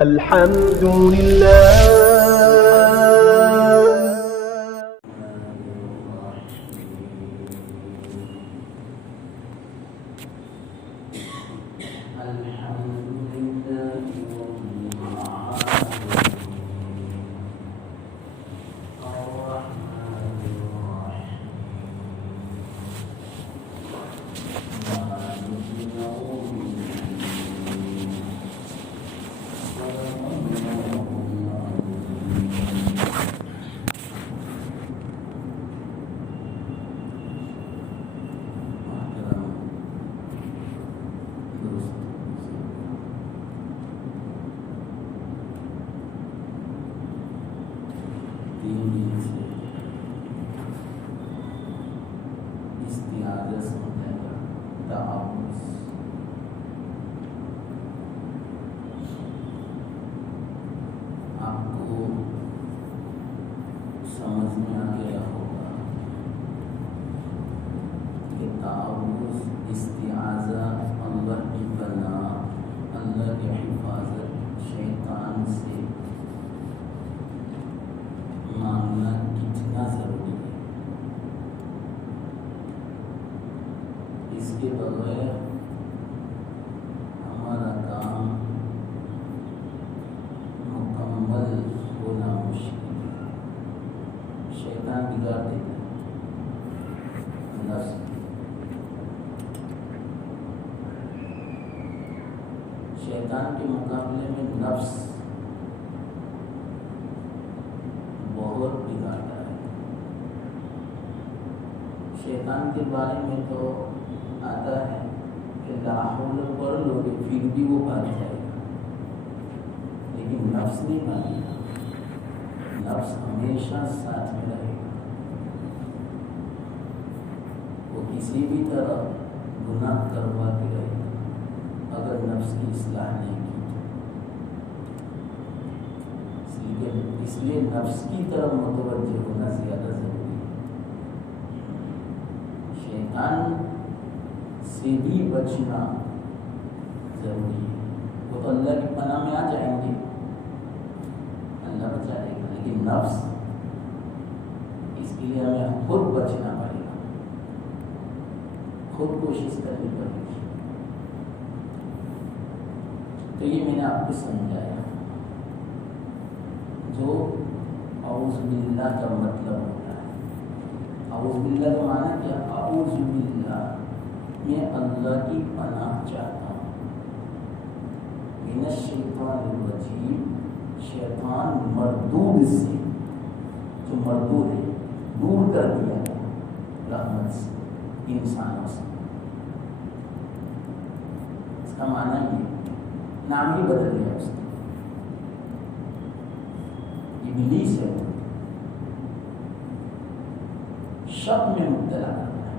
الحمد لله سمجھ میں آ گیا ہوگا کہ تعاوذ استعاذہ اللہ کی پناہ، اللہ کی حفاظت شیطان سے مانگنا کتنا ضروری ہے۔ اس کے بغیر ہمارا کام مکمل ہونا مشکل ہے۔ شیطان بگاڑ دیتا ہے نفس، شیطان کے مقابلے میں نفس بہت بگاڑتا ہے۔ شیطان کے بارے میں تو آتا ہے کہ لا حول پڑھ لو گے پھر بھی وہ بھاگ جائے گا، لیکن نفس نہیں بھاگے گا، نفس ہمیشہ ساتھ میں رہے گا۔ وہ کسی بھی طرح گناہ کروا کے رہے گا اگر نفس کی اصلاح نہیں کی تو۔ اس لیے نفس کی طرف متوجہ ہونا زیادہ ضروری ہے۔ شیطان سے بھی بچنا ضروری ہے۔ وہ تو اللہ کی پناہ میں آ جائیں گے، اللہ بچا لے گا، لیکن نفس، اس کے لیے ہمیں خود بچنا پڑے گا، خود کوشش کرنی پڑے گی۔ تو یہ میں نے آپ کو سمجھایا جو اعوذ باللہ کا مطلب ہوتا ہے۔ اعوذ باللہ کا معنی کیا؟ اعوذ باللہ، میں اللہ کی پناہ چاہتا ہوں، من الشیطان الرجیم، شیطان مردود سے، جو مردود ہے، دور کر دیا ہے رحمت سے، انسانوں سے۔ اس کا معنی یہ نام ہی بدل گیا اس کا، ابلیس ہے، شک میں مبتلا کرتا ہے،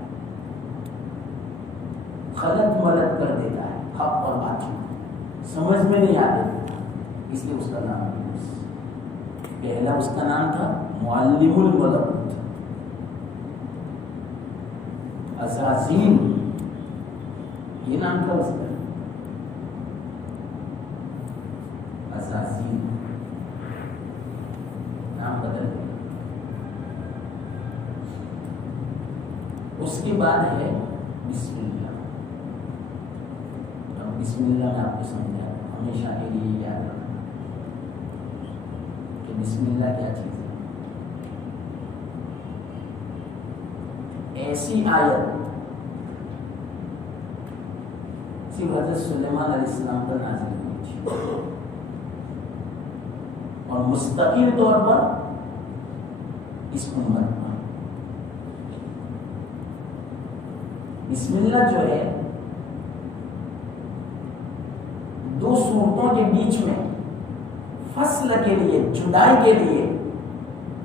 غلط ملت کر دیتا ہے، حق اور باطل سمجھ میں نہیں آتے، اس لیے اس کا نام ابلیس۔ پہلا اس کا نام تھا معلم الملکوت، عزازیل، یہ نام تھا اس کا، عزازیل، نام بدل گیا۔ اس کے بعد ہے بسم اللہ۔ اب بسم اللہ میں آپ کو سمجھا، ہمیشہ کے لیے یاد رکھنا کہ بسم اللہ کیا چیز ہے۔ ایسی آیت صرف حضرت سلیمان علیہ السلام پر نازل ہوئی تھی، اور مستقل طور پر اس امت پر۔ بسم اللہ جو ہے دو صورتوں کے بیچ میں فصل کے لیے، جدائی کے لیے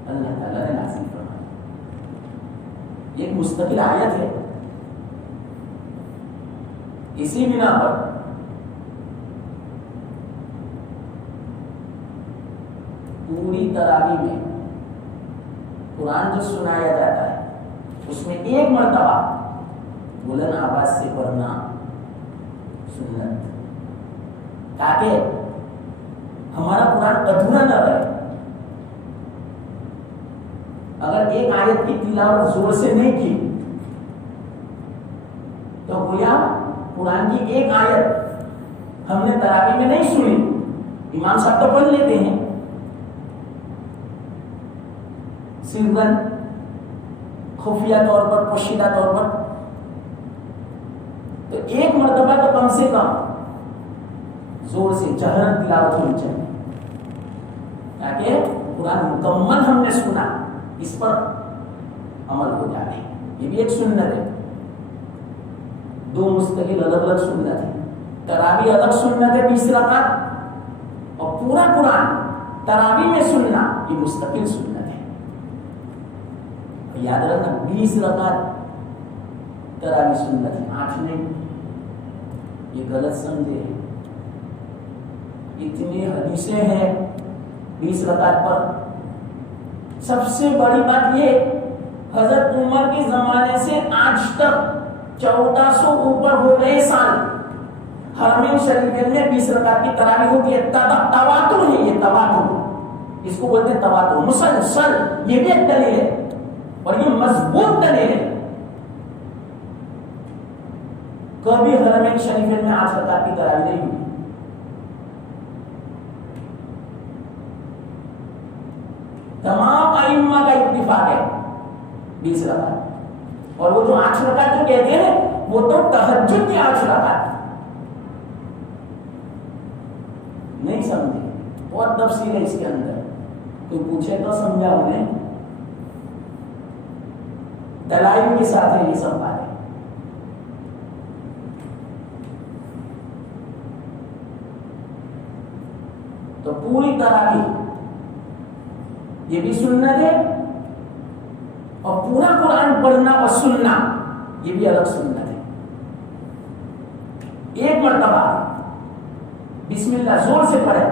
اللہ تعالیٰ نے نازل فرمایا۔ یہ ایک مستقل آیت ہے۔ اسی بنا پر پوری تراویح میں قرآن جو سنایا جاتا ہے اس میں ایک مرتبہ بلند آواز سے پڑھنا سنت، تاکہ قرآن ادھورا نہ رہے. اگر ایک آیت کی تلاوت زور سے نہیں کی تو گویا قرآن کی ایک آیت ہم نے تراویح میں نہیں سنی. امام صاحب تو پڑھ لیتے ہیں سرن خفیہ طور پر, پوشیدہ طور پر, تو ایک مرتبہ تو کم سے کم زور سے جہرن تلاوت ہونی چاہیے تاکہ قرآن مکمل ہم نے سنا اس پر عمل ہو جائے. یہ بھی ایک سنت ہے. دو مستقل الگ الگ سنت ہے. تراویح الگ سنت ہے 20 رکعت, اور پورا قرآن تراویح میں سننا یہ مستقل سنت ہے. یاد رکھنا 20 رکعت تراویح سنت ہے, 8 نہیں. یہ غلط سمجھے. اتنی حدیثیں ہیں 20 رکعت پر. سب سے بڑی بات یہ, حضرت عمر کے زمانے سے آج تک 1400 اوپر ہو گئے سال حرمین شریفین میں 20 رکعت کی تراویح ہوتی ہے. تواتر ہے یہ, تواتر, اس کو بولتے ہیں تواتر. مسلسل یہ بھی ایک دلیل ہے اور یہ مضبوط دلیل ہے. کبھی حرمین شریفین میں 8 رکعت کی تراویح نہیں ہوئی. تمام ائمہ کا اتفاق ہے 20 رکعت. اور وہ جو 8 رکعت جو کہتے ہیں وہ تو تہجد کی 8 رکعت. نہیں سمجھے, بہت تفصیل ہے اس کے اندر. کوئی پوچھے تو سمجھا انہیں, دلائل کے ساتھ ہے یہ سب باتیں. تو پوری تراویح یہ بھی سنت ہے, اور پورا قرآن پڑھنا اور سننا یہ بھی الگ سنت ہے. ایک مرتبہ بسم اللہ زور سے پڑھے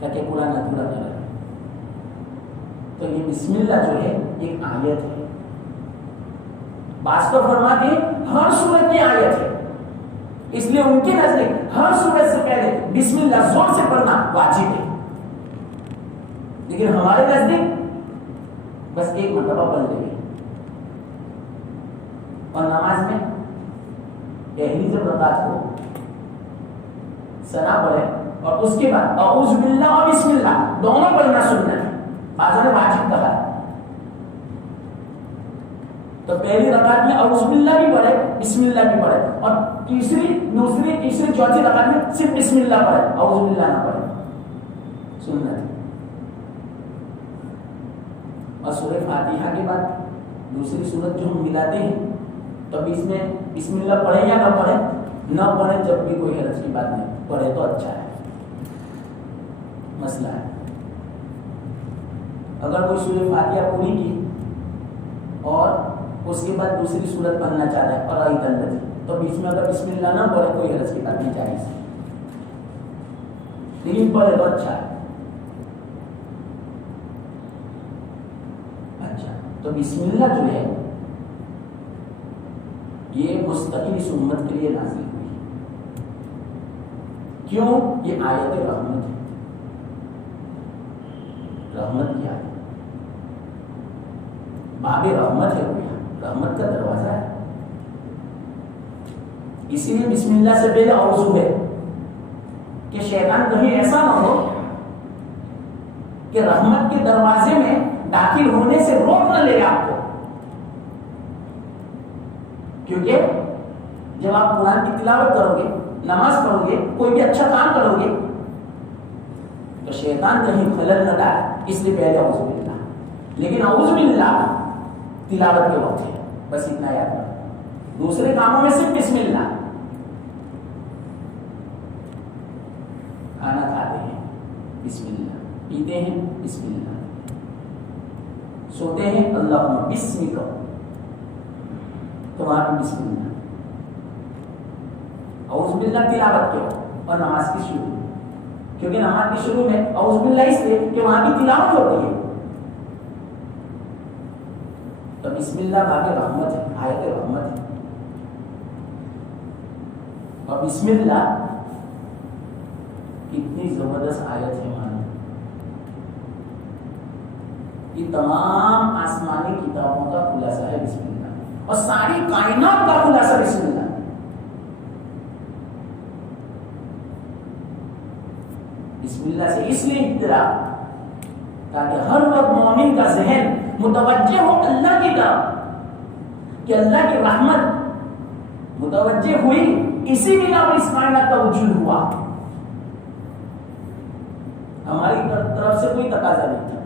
تاکہ قرآن ادھورا نہ رہے. تو یہ بسم اللہ جو ہے ایک آیت ہے. بعض تو فرماتے ہیں ہر سورت میں آیت ہے, اس لیے ان کے نزدیک ہر سورت سے پہلے بسم اللہ زور سے پڑھنا واجب ہے. لیکن ہمارے نزدیک بس ایک مرتبہ پڑھ لیں گے. اور نماز میں پہلی جب رکعت ہو ثنا پڑھے اور اس کے بعد اعوذ باللہ اور بسم اللہ دونوں پڑھنا سنت ہے. بعضوں نے واجب کہا ہے. تو پہلی رکعت میں اعوذ باللہ بھی پڑھے, بسم اللہ بھی پڑھے, اور تیسری, دوسری, تیسری, چوتھی رکعت میں صرف بسم اللہ پڑھے, اعوذ باللہ نہ پڑھے. سنت ہے. اور سورہ فاتحہ کے بعد دوسری سورت جو ہم ملاتے ہیں تو اب اس میں بسم اللہ پڑھیں یا نہ پڑھیں, نہ پڑھیں جب بھی کوئی حرج کی بات نہیں, پڑھے تو اچھا ہے. مسئلہ ہے اگر کوئی سورہ فاتحہ پوری کی اور اس کے بعد دوسری سورت پڑھنا چاہتا ہے اور تو بیچ میں اگر بسم اللہ نہ پڑھے کوئی حرج کی بات نہیں جائز, لیکن پڑھے تو اچھا ہے. تو بسم اللہ جو ہے یہ مستقل اس امت کے لیے نازل ہوئی. کیوں؟ یہ آیت رحمت ہے. رحمت کی آیت, باب رحمت ہے, رحمت کا دروازہ ہے. اسی لیے بسم اللہ سے پہلے اعوذ ہے کہ شیطان کہیں ایسا نہ ہو کہ رحمت کے دروازے میں داخل ہونے سے روک نہ لے آپ کو. کیونکہ جب آپ قرآن کی تلاوت کرو گے, نماز پڑھو گے, کوئی بھی اچھا کام کرو گے تو شیطان کہیں خلل نہ ڈالے, اس لیے پہلے اعوذ باللہ. لیکن اعوذ باللہ تلاوت کے وقت ہے, بس اتنا یاد رکھو. دوسرے کاموں میں صرف بسم اللہ. کھانا کھاتے ہیں بسم اللہ, پیتے ہیں بسم اللہ, سوتے ہیں اللہم بسمک, تو وہاں پہ بسم اللہ. اعوذ باللہ تلاوت کے وقت اور نماز کی شروع, کیونکہ نماز کی شروع میں اعوذ باللہ اس لیے کہ وہاں کی تلاوت ہوتی ہے. تو بسم اللہ باب رحمت ہے, آیت رحمت ہے. اور بسم اللہ کتنی زبردست آیت ہے معلوم. یہ تمام آسمانی کتابوں کا خلاصہ ہے بسم اللہ، اور ساری کائنات کا خلاصہ بسم اللہ. بسم اللہ سے اس لیے ابتدا تاکہ ہر وقت مومن کا ذہن متوجہ ہو اللہ کی طرف کہ اللہ کی رحمت متوجہ ہوئی، اسی بنا پر اس کائنات کا وجود ہوا. ہماری طرف سے کوئی تقاضا نہیں تھا،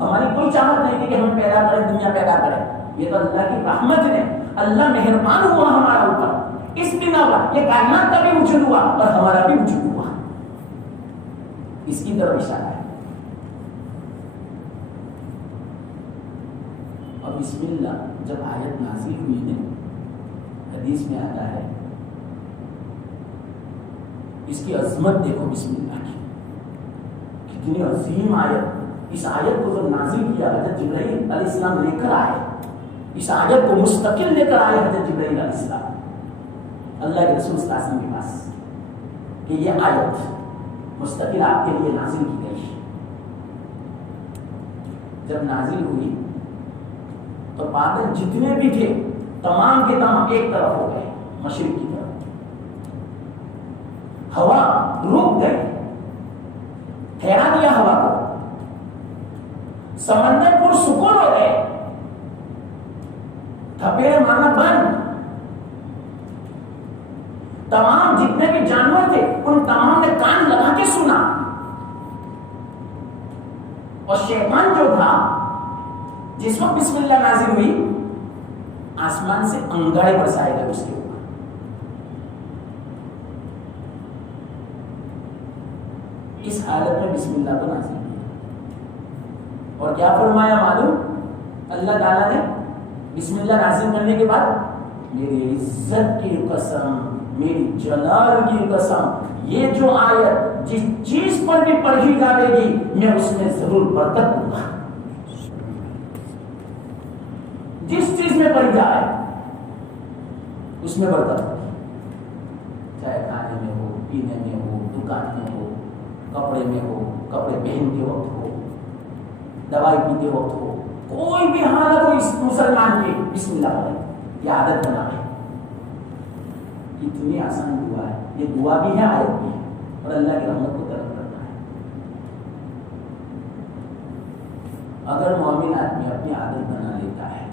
ہماری کوئی چاہت نہیں تھی کہ ہم پیدا کریں، دنیا پیدا کریں. یہ تو اللہ کی رحمت نے، اللہ مہربان ہوا ہمارا اوپر، اس بنا پر یہ کائنات کا بھی وجود ہوا اور ہمارا بھی وجود ہوا. اس کی طرف اشارہ ہے. اور بسم اللہ جب آیت نازل ہوئی ہے، حدیث میں آتا ہے اس کی عظمت دیکھو بسم اللہ کی، کتنی عظیم آیت. اس آیت کو جب نازل کیا حضرت جبرائیل علیہ السلام لے کر آئے، اس آیت کو مستقل لے کر آئے حضرت جبرائیل علیہ السلام اللہ کے رسول صلی اللہ علیہ وسلم کے پاس کہ یہ آیت مستقل آپ کے لیے نازل کی گئی. جب نازل ہوئی تو بادل جتنے بھی تھے تمام کے تمام ایک طرف ہو گئے، مشرق کی طرف. ہوا رک گئی، ٹھہرا دیا ہوا کو. سمندر پر سکون ہو گئے، تھپیڑ مارنا بند. تمام جتنے بھی جانور تھے ان تمام نے کان لگا کے سنا. اور شیطان جو تھا جس وقت بسم اللہ نازل ہوئی، آسمان سے انگارے برسائے گئے اس کے اوپر. اس حالت میں بسم اللہ کو نازل کیا اور کیا فرمایا معلوم؟ اللہ تعالیٰ نے بسم اللہ نازل کرنے کے بعد میری عزت کی قسم، میری جلال کی قسم، یہ جو آیت جس چیز پر بھی پڑھی جائے گی میں اس میں ضرور برکت دوں گا. جس چیز میں پڑھی جائے اس میں برکت ہوگی، چاہے کھانے میں ہو، پینے میں ہو، دکان میں ہو، کپڑے میں ہو، کپڑے پہنتے وقت ہو، دوائی پیتے وقت ہو، کوئی بھی حالت ہو اس مسلمان کی بسم اللہ پڑھے، یہ عادت بنا ہے. اتنی آسان دعا ہے، یہ دعا بھی ہے آیت بھی ہے، اور اللہ کی رحمت کو طلب کرتا ہے. اگر مومن آدمی اپنی عادت بنا لیتا ہے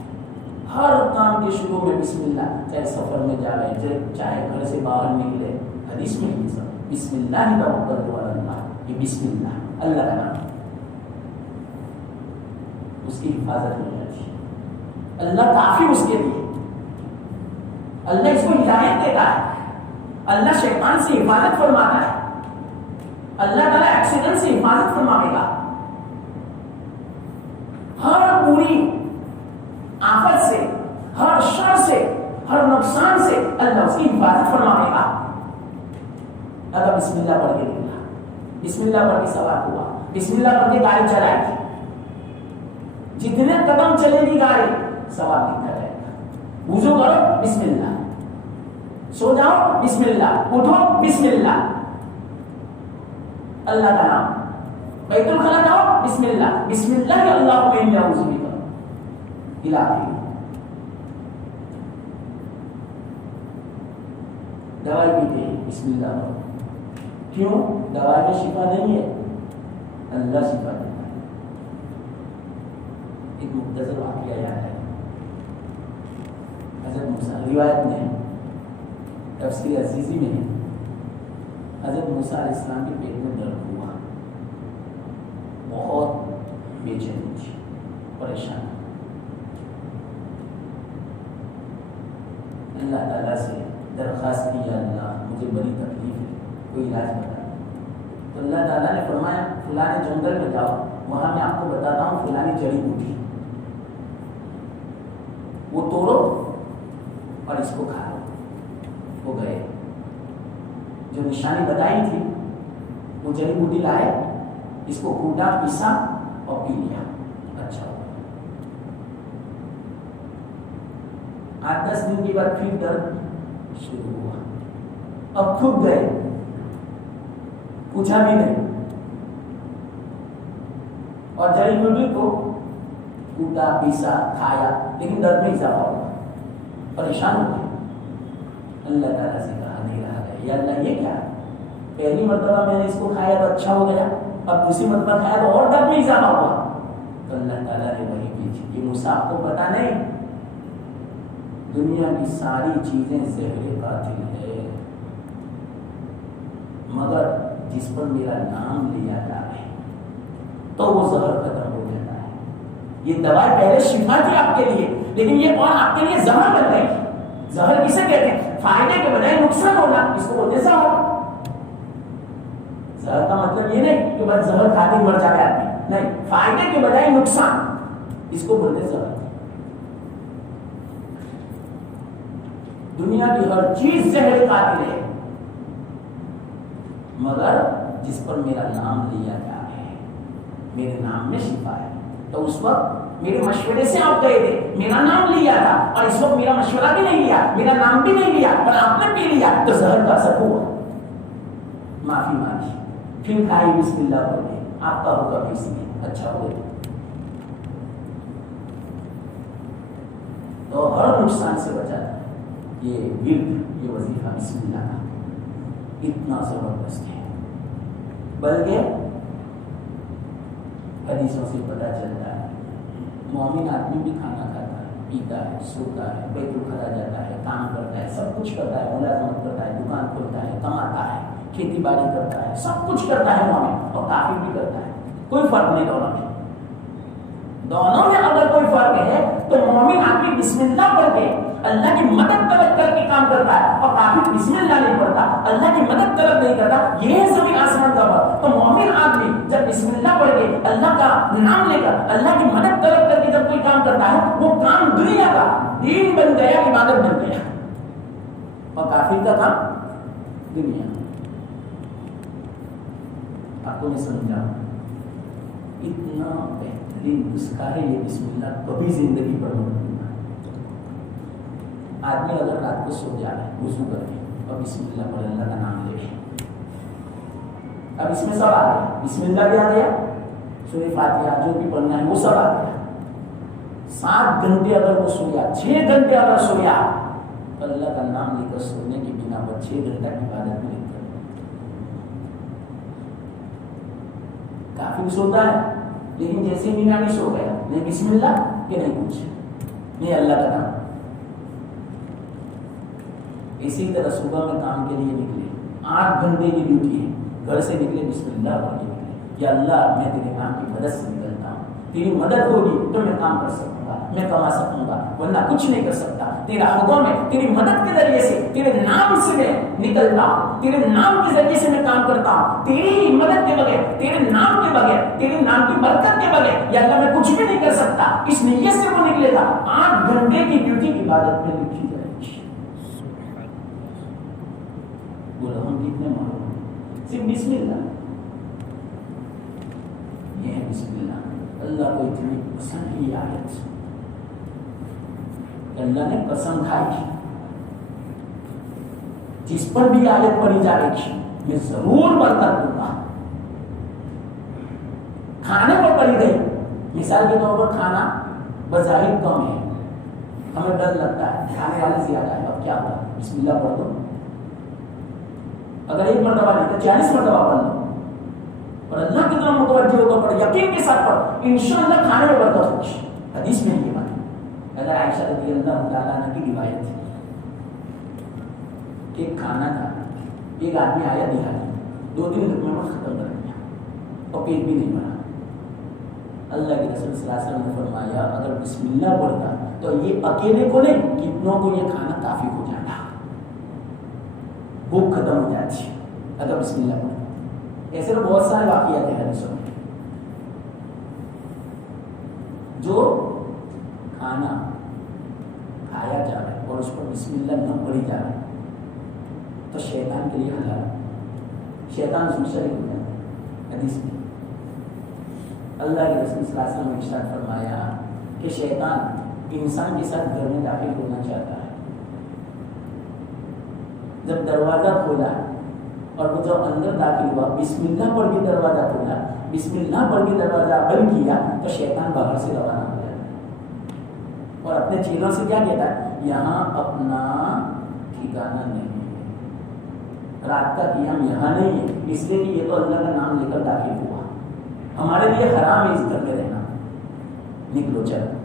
ہر کام کے شروع میں بسم اللہ، چاہے سفر میں جائے، چاہے گھر سے باہر نکلے، حدیث میں یہ سب بسم اللہ توکلت علی اللہ، یہ بسم اللہ اللہ کا نام، اس کی حفاظت ہو جاتی ہے. اللہ کافی اس کے لیے، اللہ اس کو ہدایت دیتا ہے، اللہ شیطان سے حفاظت فرماتا ہے، اللہ تعالیٰ ایکسیڈنٹ سے حفاظت فرمائے گا، ہر بری آفت سے، ہر شر سے، ہر نقصان سے اللہ اس کی حفاظت فرمائے گا. اگر بسم اللہ پڑھ کے نکلا، بسم اللہ پڑھ کے سوار ہوا، بسم اللہ پڑھ کے گاڑی چلائے گی، جتنے قدم چلے گی گاڑی سوار لکھا جائے گا. وضو کرو بسم اللہ، سو جاؤ بسم اللہ، اٹھو بسم اللہ، اللہ کا نام، بیت الخلا جاؤ بسم اللہ، بسم اللہ اللہ کو انجا وضو بھی کرو علاقے. دوائی پیتے ہیں بسم اللہ کرو. کیوں؟ دوائی میں شفا نہیں ہے، اللہ شفا دیتا ہے. ایک مختصر واقعہ یاد ہے، حضرت موسیٰ روایت میں تفسیر عزیزی میں ہے، حضرت موسیٰ علیہ السلام کے پیٹ میں درد ہوا، بہت بے چینی تھی، پریشان. اللہ تعالیٰ سے درخواست کی، یا اللہ مجھے بڑی تکلیف ہے، کوئی علاج بتا. تو اللہ تعالیٰ نے فرمایا فلاں جنگل میں جاؤ، وہاں میں آپ کو بتاتا ہوں فلانی جڑی بوٹی، وہ توڑو اور اس کو کھا لو. وہ گئے، جو نشانی بتائی تھی وہ جڑی بوٹی لائے، اس کو کوٹا، پیسا اور پی لیا. اچھا ہوا. 8-10 دن کے بعد پھر درد شروع ہوا. اب خود گئے، پوچھا بھی نہیں، اور جڑی بوٹی کو کوٹا پیسا کھایا، لیکن درد میں اضافہ ہوا، پریشان ہو گئے۔ اللہ تعالیٰ سے کہا نہیں رہا گیا، یا اللہ یہ کیا ہے؟ پہلی مرتبہ میں نے اس کو کھایا تو اچھا ہو گیا، اب دوسری مرتبہ کھایا تو اور درد میں اضافہ ہوا۔ تو اللہ تعالیٰ نے وہی بھیجی کہ موسیٰ آپ کو پتا نہیں دنیا کی ساری چیزیں زہر قاتل ہے، مگر جس پر میرا نام لیا جائے تو وہ زہر ختم ہو جاتا ہے۔ یہ دوائی پہلے شفا تھی آپ کے لیے، لیکن یہ اور آپ کے لیے زہر بن گئی۔ زہر کسے کہتے ہیں؟ فائدے کے بجائے نقصان ہونا، اس کو بولتے زہر۔ زہر کا مطلب یہ نہیں کہ بس زہر کھاتے مر جائے آدمی، نہیں، فائدے کے بجائے نقصان، اس کو بولتے زہر۔ دنیا کی ہر چیز زہر قاتل ہے، مگر جس پر میرا نام لیا جائے، میرے نام میں شفا ہے۔ تو اس وقت میرے مشورے سے آپ گئے تھے، میرا نام لیا تھا، اور اس وقت میرا مشورہ بھی نہیں لیا، میرا نام بھی نہیں لیا، اور آپ نے پی لیا، تو زہر کا اثر ہوا۔ معافی مانگی، پھر کھائی، بسم اللہ پڑھ کے، آپ کا ہوگا بھی اس میں اچھا ہو گیا۔ تو ہر نقصان سے بچا یہ ورد، یہ وظیفہ بسم اللہ کا اتنا زبردست ہے، بلکہ حدیثوں سے پتہ چلتا ہے مومن آدمی بھی کھانا کھاتا ہے، پیتا ہے، سوتا ہے، بیت الخلا جاتا ہے، کام کرتا ہے، سب کچھ کرتا ہے، ملازمت کرتا ہے، دکان کھولتا ہے، کماتا ہے، کھیتی باڑی کرتا ہے، سب کچھ کرتا ہے مومن، اور کافر بھی کرتا ہے، کوئی فرق نہیں دونوں میں۔ دونوں میں اگر کوئی فرق ہے تو مومن آدمی بسم اللہ پڑھ کے اللہ کی مدد طلب کر کے کام کرتا ہے، اور کافر بسم اللہ نہیں پڑھتا، اللہ کی مدد طلب نہیں کرتا۔ یہ ہے زمین آسمان کا فرق۔ تو مومن آدمی جب بسم اللہ پڑھ کے اللہ کا نام لے کر اللہ کی مدد طلب کر کے جب کوئی کام کرتا ہے، وہ کام دنیا کا دین بن گیا، عبادت بن گیا، اور کافر کا کام دنیا۔ آپ کو میں سمجھاؤں، اتنا بہترین نسخہ ہے یہ بسم اللہ، کبھی زندگی پر مت بھولنا۔ آدمی اگر رات کو سو جا رہا ہے وضو کر کے اور بسم اللہ پڑھ، اللہ کا نام لے، اب اس میں سب آ گیا، بسم اللہ بھی آ گیا، سورہ فاتحہ جو بھی پڑھنا ہے وہ سب آ گیا۔ 7 گھنٹے اگر وہ سویا، 6 گھنٹے اگر سویا، تو اللہ کا نام لے کر سونے کی بنا پر 6 گھنٹہ کی عبادت میں لکھ کر۔ کافی سوتا ہے، لیکن جیسے مینا نہیں سو گیا، نہیں بسم اللہ کہ نہیں کچھ، نہیں اللہ کا نام۔ اسی طرح صبح میں کام کے لیے نکلے، 8 گھنٹے کی ڈیوٹی ہے، گھر سے نکلے بسم اللہ پڑھ کے نکلے، یا اللہ میں تیرے نام کی مدد سے نکلتا ہوں، تیری مدد ہوگی تو میں کام کر سکوں گا، میں کما سکوں گا، ورنہ کچھ نہیں کر سکتا۔ تیرا حکم ہے، تیری مدد کے ذریعے سے، تیرے نام سے میں نکلتا ہوں، تیرے نام کے ذریعے سے میں کام کرتا ہوں، تیری مدد کے بغیر، تیرے نام کے بغیر، تیرے نام کی برکت کے بغیر یا اللہ میں کچھ بھی نہیں کر سکتا۔ اس نیت سے وہ نکلے گا۔ 8 گھنٹے کی ڈیوٹی عبادت میں لکھی جائے گی۔ بولو ہم کتنے معلوم ہیں؟ صرف بسم اللہ، یہ ہے بسم اللہ۔ اللہ کو اتنی پسند کی آیت، اللہ نے قسم کھائی، جس پر بھی آیت پڑھی جائے گی میں ضرور برکت دوں گا۔ کھانے پر پڑھی گئی، مثال کے طور پر کھانا بظاہر کم ہے، ہمیں ڈر لگتا ہے کھانے والے زیادہ ہے، اب کیا ہوگا؟ بسم اللہ پڑھ دو، اگر 1 مرتبہ نہیں تو 40 مرتبہ پڑھ لو، اور اللہ کی طرف متوجہ ہو کر پڑھ، یقین کے ساتھ پڑھ، انشاءاللہ کھانے میں برکت ہوگی۔ حدیث میں یہ بات ہے، اگر عائشہ رضی اللہ تعالیٰ عنہ کی روایت ہے کہ کھانا تھا، ایک آدمی آیا دہاڑی، 2-3 لقمے میں ختم کر دیا اور پیٹ بھی نہیں بھرا۔ اللہ کے رسول صلی اللہ علیہ وسلم نے فرمایا اگر بسم اللہ پڑھتا تو یہ اکیلے کو نہیں، کتنوں کو یہ کھانا کافی ہو جاتا، بھوک ختم ہو جاتی اگر بسم اللہ پڑھتا۔ ایسے تو بہت سارے واقعات ہیں حدیثوں میں، جو کھانا کھایا جا رہا ہے اور اس پر بسم اللہ نہ پڑھی جا رہا ہے تو شیطان کے لیے حلال، شیطان اس میں شریک ہو جاتا ہے۔ حدیث میں اللہ کے رسول صلی اللہ علیہ وسلم نے ارشاد فرمایا کہ شیطان انسان کے ساتھ گھر میں داخل ہونا چاہتا ہے، جب دروازہ کھولا اور وہ جب اندر داخل ہوا بسم اللہ پڑھ کے دروازہ کھولا، بسم اللہ پڑھ کے دروازہ بند کیا تو شیطان باہر سے روانہ ہو گیا اور اپنے چیلوں سے کیا کہتا ہے، یہاں اپنا ٹھکانہ نہیں ہے، رات کا قیام یہاں نہیں ہے، اس لیے کہ یہ تو اللہ کا نام لے کر داخل ہوا، ہمارے لیے حرام ہے اس گھر میں رہنا، نکلو چلو۔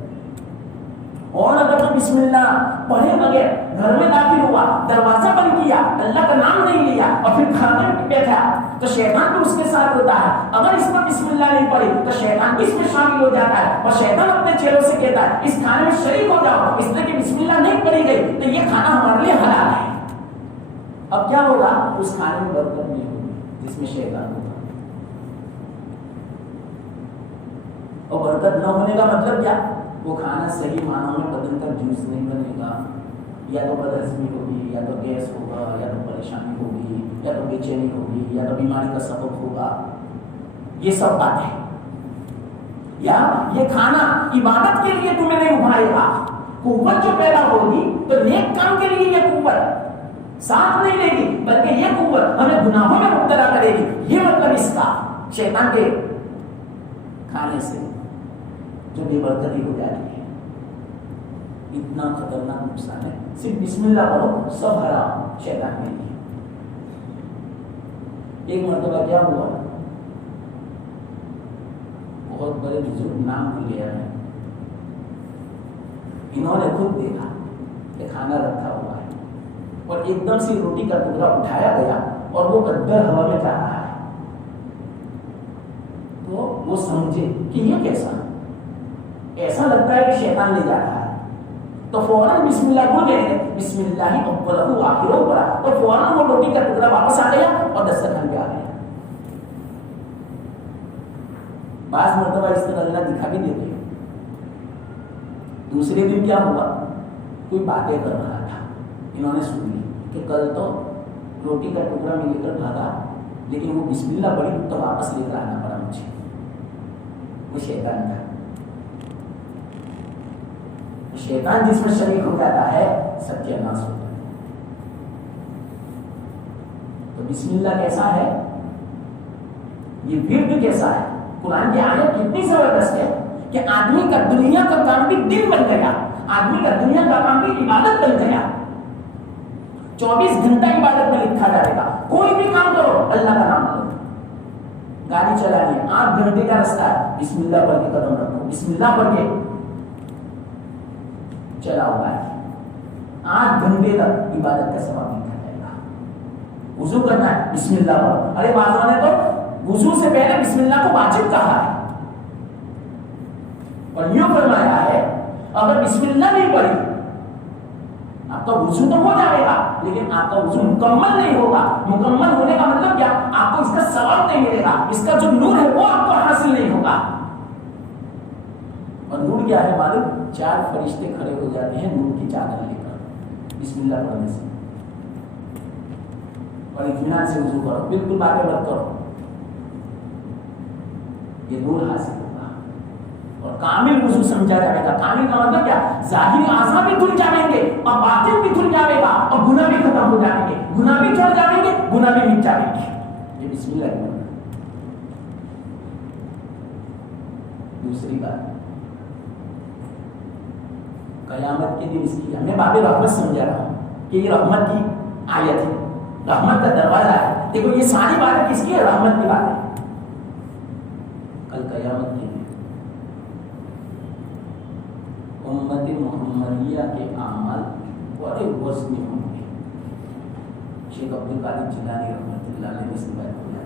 اور اگر تو بسم اللہ پڑھے بغیر گھر میں داخل ہوا، دروازہ بند کیا، اللہ کا نام نہیں لیا اور پھر کھانے میں بیٹھا تو شیطان بھی اس کے ساتھ ہوتا ہے۔ اگر اس پر بسم اللہ نہیں پڑھی تو شیطان بھی اس میں شامل ہو جاتا ہے اور شیطان اپنے چیلوں سے کہتا ہے اس کھانے میں شریک ہو جاؤ، اس لیے کہ بسم اللہ نہیں پڑھی گئی تو یہ کھانا ہمارے لیے حلال ہے۔ اب کیا ہوگا، اس کھانے میں برکت نہیں ہوگی جس میں شیطان ہوگا، اور برکت نہ ہونے کا مطلب کیا، وہ کھانا صحیح معنوں میں بدن کا جوس نہیں بنے گا، یا تو بدہضمی ہوگی، یا تو گیس ہوگا، یا تو پریشانی ہوگی، یا تو بے چینی ہوگی، یا تو بیماری کا سبب ہوگا، یہ سب باتیں۔ یا یہ کھانا عبادت کے لیے تمہیں نہیں ابھارے گا، قوت جو پیدا ہوگی تو نیک کام کے لیے یہ قوت ساتھ نہیں لے گی، بلکہ یہ قوت ہمیں گناہوں میں مبتلا کرے گی۔ یہ مطلب اس کا شیطان کے کھانے سے جو بے برکتی ہو جاتی ہے، اتنا خطرناک نقصان ہے۔ صرف بسم اللہ پڑھو سب حرام، شیطان نے دی۔ ایک مرتبہ کیا ہوا، بہت بڑے بزرگ نام بھول گیا ہے، انہوں نے خود دیکھا کہ کھانا رکھا ہوا ہے اور ایک دم سے روٹی کا ٹکڑا اٹھایا گیا اور وہ ادھر ہوا میں جا رہا ہے، تو وہ سمجھے کہ یہ کیسا، ایسا لگتا ہے کہ شیطان لے جا رہا ہے، تو فوراً بسم اللہ بول گئے، بسم اللہ اولہ آخرہ پڑھا، تو فوراً وہ روٹی کا ٹکڑا واپس آ گیا اور دسترخوان پہ آ گیا۔ بعض مرتبہ اس طرح اللہ دکھا بھی دیتے ہیں۔ دوسرے دن کیا ہوا، کوئی باتیں کر رہا تھا، انہوں نے سن لی کہ کل تو روٹی کا ٹکڑا میں لے کر بھاگا لیکن وہ بسم اللہ پڑھی تو واپس لے کر آنا پڑا مجھے، وہ شیطان تھا۔ شیطان جس میں شریک ہو جاتا ہے ستیہ ناش ہوتا ہے۔ تو بسم اللہ کیسا ہے، یہ ورد کیسا ہے، قرآن کی آیت کتنی زبردست ہے کہ آدمی کا دنیا کا کام بھی دن بن گیا، آدمی کا دنیا کا کام بھی عبادت بن گیا، 24 گھنٹہ عبادت میں لکھا جائے گا۔ کوئی بھی کام کرو اللہ کا نام لو، گاڑی چلانی ہے 8 گھنٹے کا راستہ ہے، بسم اللہ پڑھ کے قدم رکھو، بسم اللہ پڑھ کے چلا ہوا ہے، 8 گھنٹے تک عبادت کا ثواب لکھا جائے گا۔ وضو کرنا ہے بسم اللہ پڑھو، ارے بعضوں نے تو وضو سے پہلے بسم اللہ کو واجب کہا ہے اور یوں فرمایا ہے اگر بسم اللہ نہیں پڑھی آپ کا وضو تو ہو جائے گا لیکن آپ کا وضو مکمل نہیں ہوگا۔ مکمل ہونے کا مطلب کیا، آپ کو اس کا ثواب نہیں ملے گا، اس کا جو نور ہے وہ آپ کو حاصل نہیں ہوگا۔ اور نور کیا ہے معلوم، 4 فرشتے کھڑے ہو جاتے ہیں نور کی چادر لے کر بسم اللہ پڑھنے سے، اور اطمینان سے وضو کرو، بالکل باتیں مت کرو، یہ نور حاصل ہوگا اور کامل وضو سمجھا جائے گا۔ کامل کا مطلب کیا، ظاہری اعضاء بھی دھل جائیں گے اور باطن بھی دھل جائے گا اور گناہ بھی ختم ہو جائیں گے، گناہ بھی چھوڑ جائیں گے، گناہ بھی مٹ جائیں گے۔ یہ بسم اللہ ہے۔ دوسری بات، قیامت کے دن اس کی ہمیں باب رحمت سمجھا رہا ہوں کہ یہ رحمت کی آیت ہے، رحمت کا دروازہ ہے۔ دیکھو یہ ساری باتیں کس کی ہے، رحمت کی بات ہے۔ کل قیامت کے دن امت محمدیہ کے اعمال بڑے وزنی ہوں گے۔ شیخ عبد القادر جیلانی رحمۃ اللہ علیہ نے اس کی بات کیا،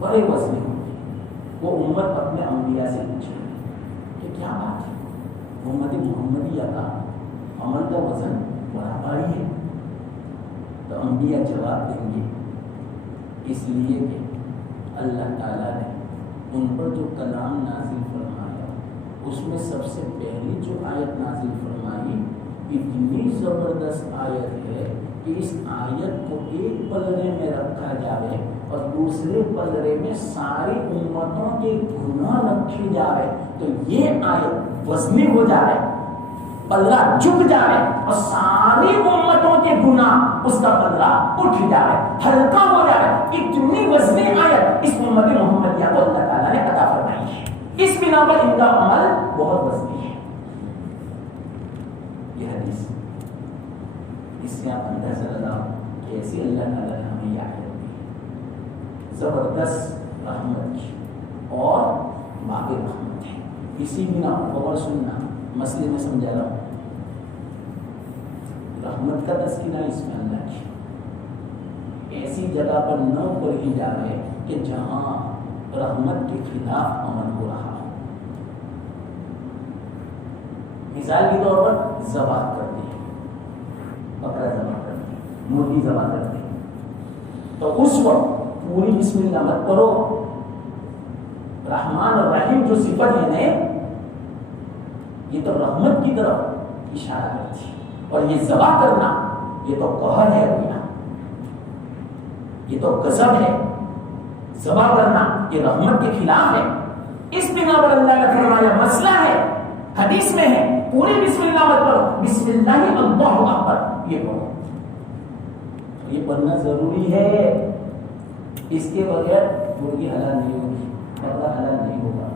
بڑے وزنی ہوں گے۔ وہ امت اپنے انبیاء سے پوچھے کہ کیا بات ہے، امت محمدیہ کا عمل کا وزن بڑا بھاری ہے، تو انبیاء جواب دیں گے اس لیے کہ اللہ تعالیٰ نے ان پر جو کلام نازل فرمایا اس میں سب سے پہلی جو آیت نازل فرمائی اتنی زبردست آیت ہے کہ اس آیت کو ایک پلڑے میں رکھا جائے اور دوسرے پلڑے میں ساری امتوں کے گناہ رکھے جائے تو یہ آیت وزنی ہو جائے بدلہ جھک جائے اور ساری امتوں کے گناہ اس کا بدلہ اٹھ جائے، ہلکا ہو جائے. اتنی وزنی آیت اس امت محمدیہ کو اللہ تعالیٰ نے عطا فرمائی ہے. اس بنا پر ان کا عمل بہت وزنی ہے. یہ حدیث اس سے آپ اندازہ لگاؤ کیسے اللہ تعالیٰ نے ہمیں یہ آیت دی. زبردست رحمت کی اور باقی رحمت ہے. اسی بنا اور سننا مسئلے میں سمجھا رہا ہوں. رحمت کا تذکرہ اس میں اللہ کی ایسی جگہ پر نہ پڑھی جائے کہ جہاں رحمت کے خلاف عمل ہو رہا ہو. مثال کے طور پر ذبح کرتے ہیں، بکرا ذبح کرتے ہیں، مرغی ذبح کرتے ہیں، تو اس وقت پوری بسم اللہ مت کرو. رحمان اور رحیم جو صفت ہے نا، یہ تو رحمت کی طرف اشارہ کرتی ہے. اور یہ ذبح کرنا یہ تو قہر ہے بھیا، یہ تو غضب ہے. ذبح کرنا یہ رحمت کے خلاف ہے. اس بنا پر اللہ کا فرمایا مسئلہ ہے، حدیث میں ہے پوری بسم اللہ مت پڑھو، بسم اللہ اللہ اکبر یہ پڑھو. یہ پڑھنا ضروری ہے. اس کے بغیر مرغی حلال نہیں ہوگی، بکرا حلال نہیں ہوگا،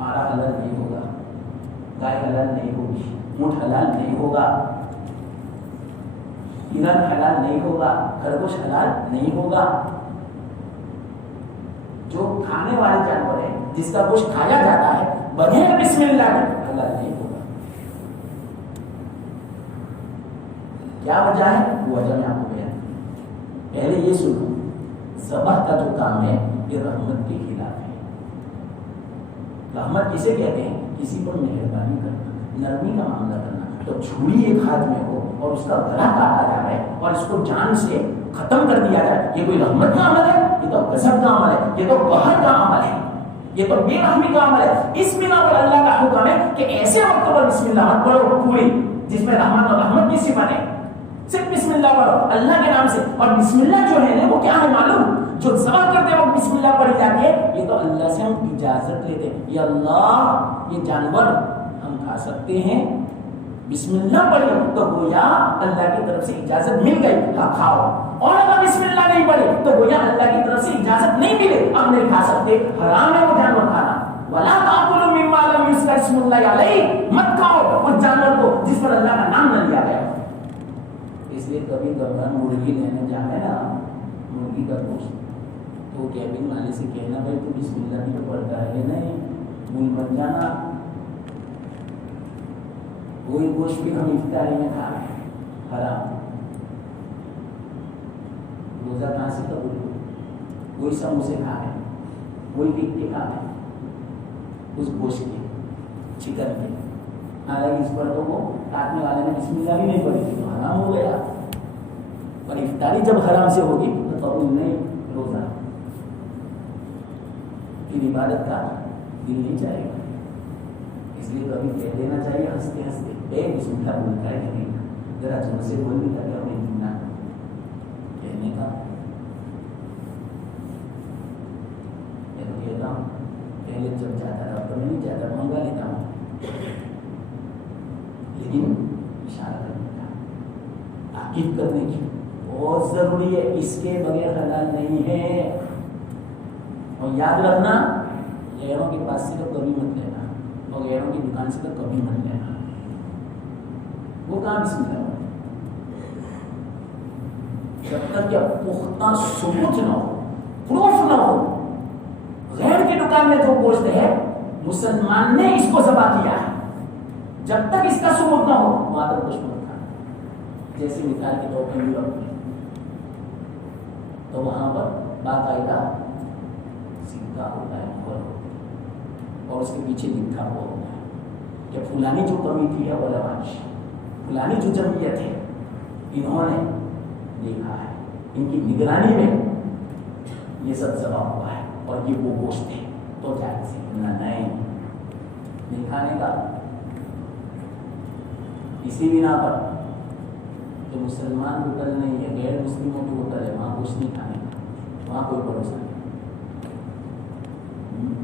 آرا حلال نہیں ہوگا، گائے حلال نہیں ہوگی، اونٹ حلال نہیں ہوگا، ہرن حلال نہیں ہوگا، خرگوش حلال نہیں ہوگا. جو کھانے والے جانور ہیں جس کا گوشت کھایا جاتا ہے بغیر بسم اللہ کے حلال نہیں ہوگا. کیا وجہ ہے؟ وہ وجہ میں آپ کو بیان. پہلے یہ سنو، ذبح کا جو کام ہے یہ رحمت کے خلاف ہے. رحمت کسے کہتے ہیں؟ کسی پر مہربانی کرنا، نرمی کا معاملہ کرنا. تو چھری ایک ہاتھ میں ہو اور اس کا گلا کاٹا جا رہا ہے اور اس کو جان سے ختم کر دیا جائے، یہ کوئی رحمت کا عمل ہے؟ یہ تو غضب کا عمل ہے، یہ تو قہر کا عمل ہے، یہ تو بے رحمی کا عمل ہے. اس بنا پر اللہ کا حکم ہے کہ ایسے وقت پر بسم اللہ مت پڑھو پوری، جس میں رحمت اور رحمت کی صفت ہے. صرف بسم اللہ پڑھو اللہ کے نام سے. اور بسم اللہ جو ہے نا وہ کیا ہے معلوم؟ جو ذبح کرتے وقت بسم اللہ پڑھی جاتی ہے یہ تو اللہ سے ہم اجازت لیتے ہیں. یا اللہ یہ جانور ہم کھا سکتے ہیں، بسم اللہ پڑھی تو گویا اللہ کی طرف سے اجازت مل گئی، ہاں کھاؤ. اور اگر بسم اللہ نہیں پڑھی تو گویا اللہ کی طرف سے اجازت نہیں ملے، ہم نہیں کھا سکتے، حرام ہے وہ جانور کھانا. وَلَا تَأْكُلُوا مِمَّا لَمْ يُذْكَرِ اسْمُ اللَّهِ عَلَيْهِ، مت کھاؤ اس جانور کو جس پر اللہ کا نام نہ لیا گیا. اس لیے کبھی کبھار مرغی لینے جانا ہے نا، مرغی کا گوشت، تو کیبن والے سے کہنا بھائی تو بسم اللہ بھی تو پڑھتا ہے نہیں، بھول مت جانا. وہی گوشت بھی ہم افطاری میں کھا رہے ہیں، حرام. روزہ کہاں سے قبول ہو؟ وہی سموسے کھا رہے ہیں، وہی ٹکے کھا رہے ہیں، اس گوشت کے، چکن کے. حالانکہ اس پر تو وہ کاٹنے والے نے بسم اللہ بھی نہیں پڑھی تھی، تو حرام ہو گیا. اور افطاری جب حرام سے ہوگی تو قبول نہیں روزہ. پھر عبادت کا دل نہیں چاہے گا. اس لیے کبھی کہہ دینا چاہیے ہنستے ہنستے، بسم اللہ بولتا ہے کہ نہیں، ذرا جن سے بول نہیں تھا اپنے جینا کہنے کا. میں تو کہتا ہوں پہلے جب جاتا رہا تو نہیں جاتا، منگا لیتا ہوں، لیکن اشارہ کرنے کا، تاکید کرنے کی بہت ضروری ہے. اس کے بغیر حلال نہیں ہے. اور یاد رکھنا غیروں کے پاس سے تو کبھی مت لینا، اور غیروں کی دکان سے تو کبھی مت لینا. وہ کہاں بسم اللہ جب تک کہ پختہ ثبوت نہ ہو، پروف نہ ہو. غیر کی دکان میں جو گوشت ہے مسلمان نے اس کو ذبح کیا ہے، جب تک اس کا ثبوت نہ ہو وہاں تک گوشت مت کھانا. جیسے مثال کے طور پر یورپ میں تو وہاں پر باقاعدہ سکہ ہوتا ہے، مہر ہوتی ہے، اور اس کے پیچھے لکھا ہوا ہوتا ہے کہ فلانی جو کمیٹی ہے علماء کی، فلانی جو جمعیت ہے انہوں نے لکھا ہے، ان کی نگرانی میں یہ سب ذبح ہوا ہے اور یہ وہ گوشت ہے، تو جائز ہے نہ نہیں کھانے کا. اسی بنا پر جو مسلمان ہوٹل نہیں ہے، غیر مسلموں کے ہوٹل ہے، وہاں گوشت نہیں کھانے کا، وہاں کوئی بھروسہ نہیں.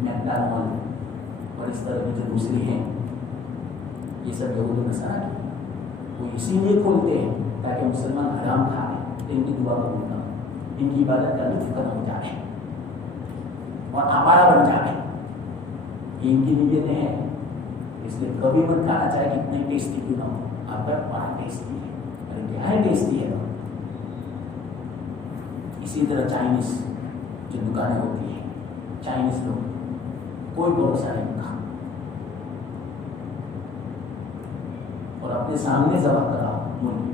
میکڈونلڈ اور اس طرح کی جو دوسری ہیں یہ سب یہود و نصارہ کی، وہ اسی لیے کھولتے ہیں تاکہ مسلمان حرام کھا لیں تو ان کی دعا قبول نہ ہو، ان کی عبادت کا لطف ختم ہو جائے اور آوارہ بن جائے. یہ ان کی نیتیں ہیں. اس لیے کبھی مت کھانا چاہے کتنے ٹیسٹی کیوں نہ ہو. آپ کا بڑا ٹیسٹی ہے، ارے کیا ہے ٹیسٹی ہے. اسی طرح چائنیز جو دکانیں ہوتی ہیں، چائنیز لوگ کوئی بھروسہ نہیں کا اور اپنے سامنے ذبح کرا مرغی،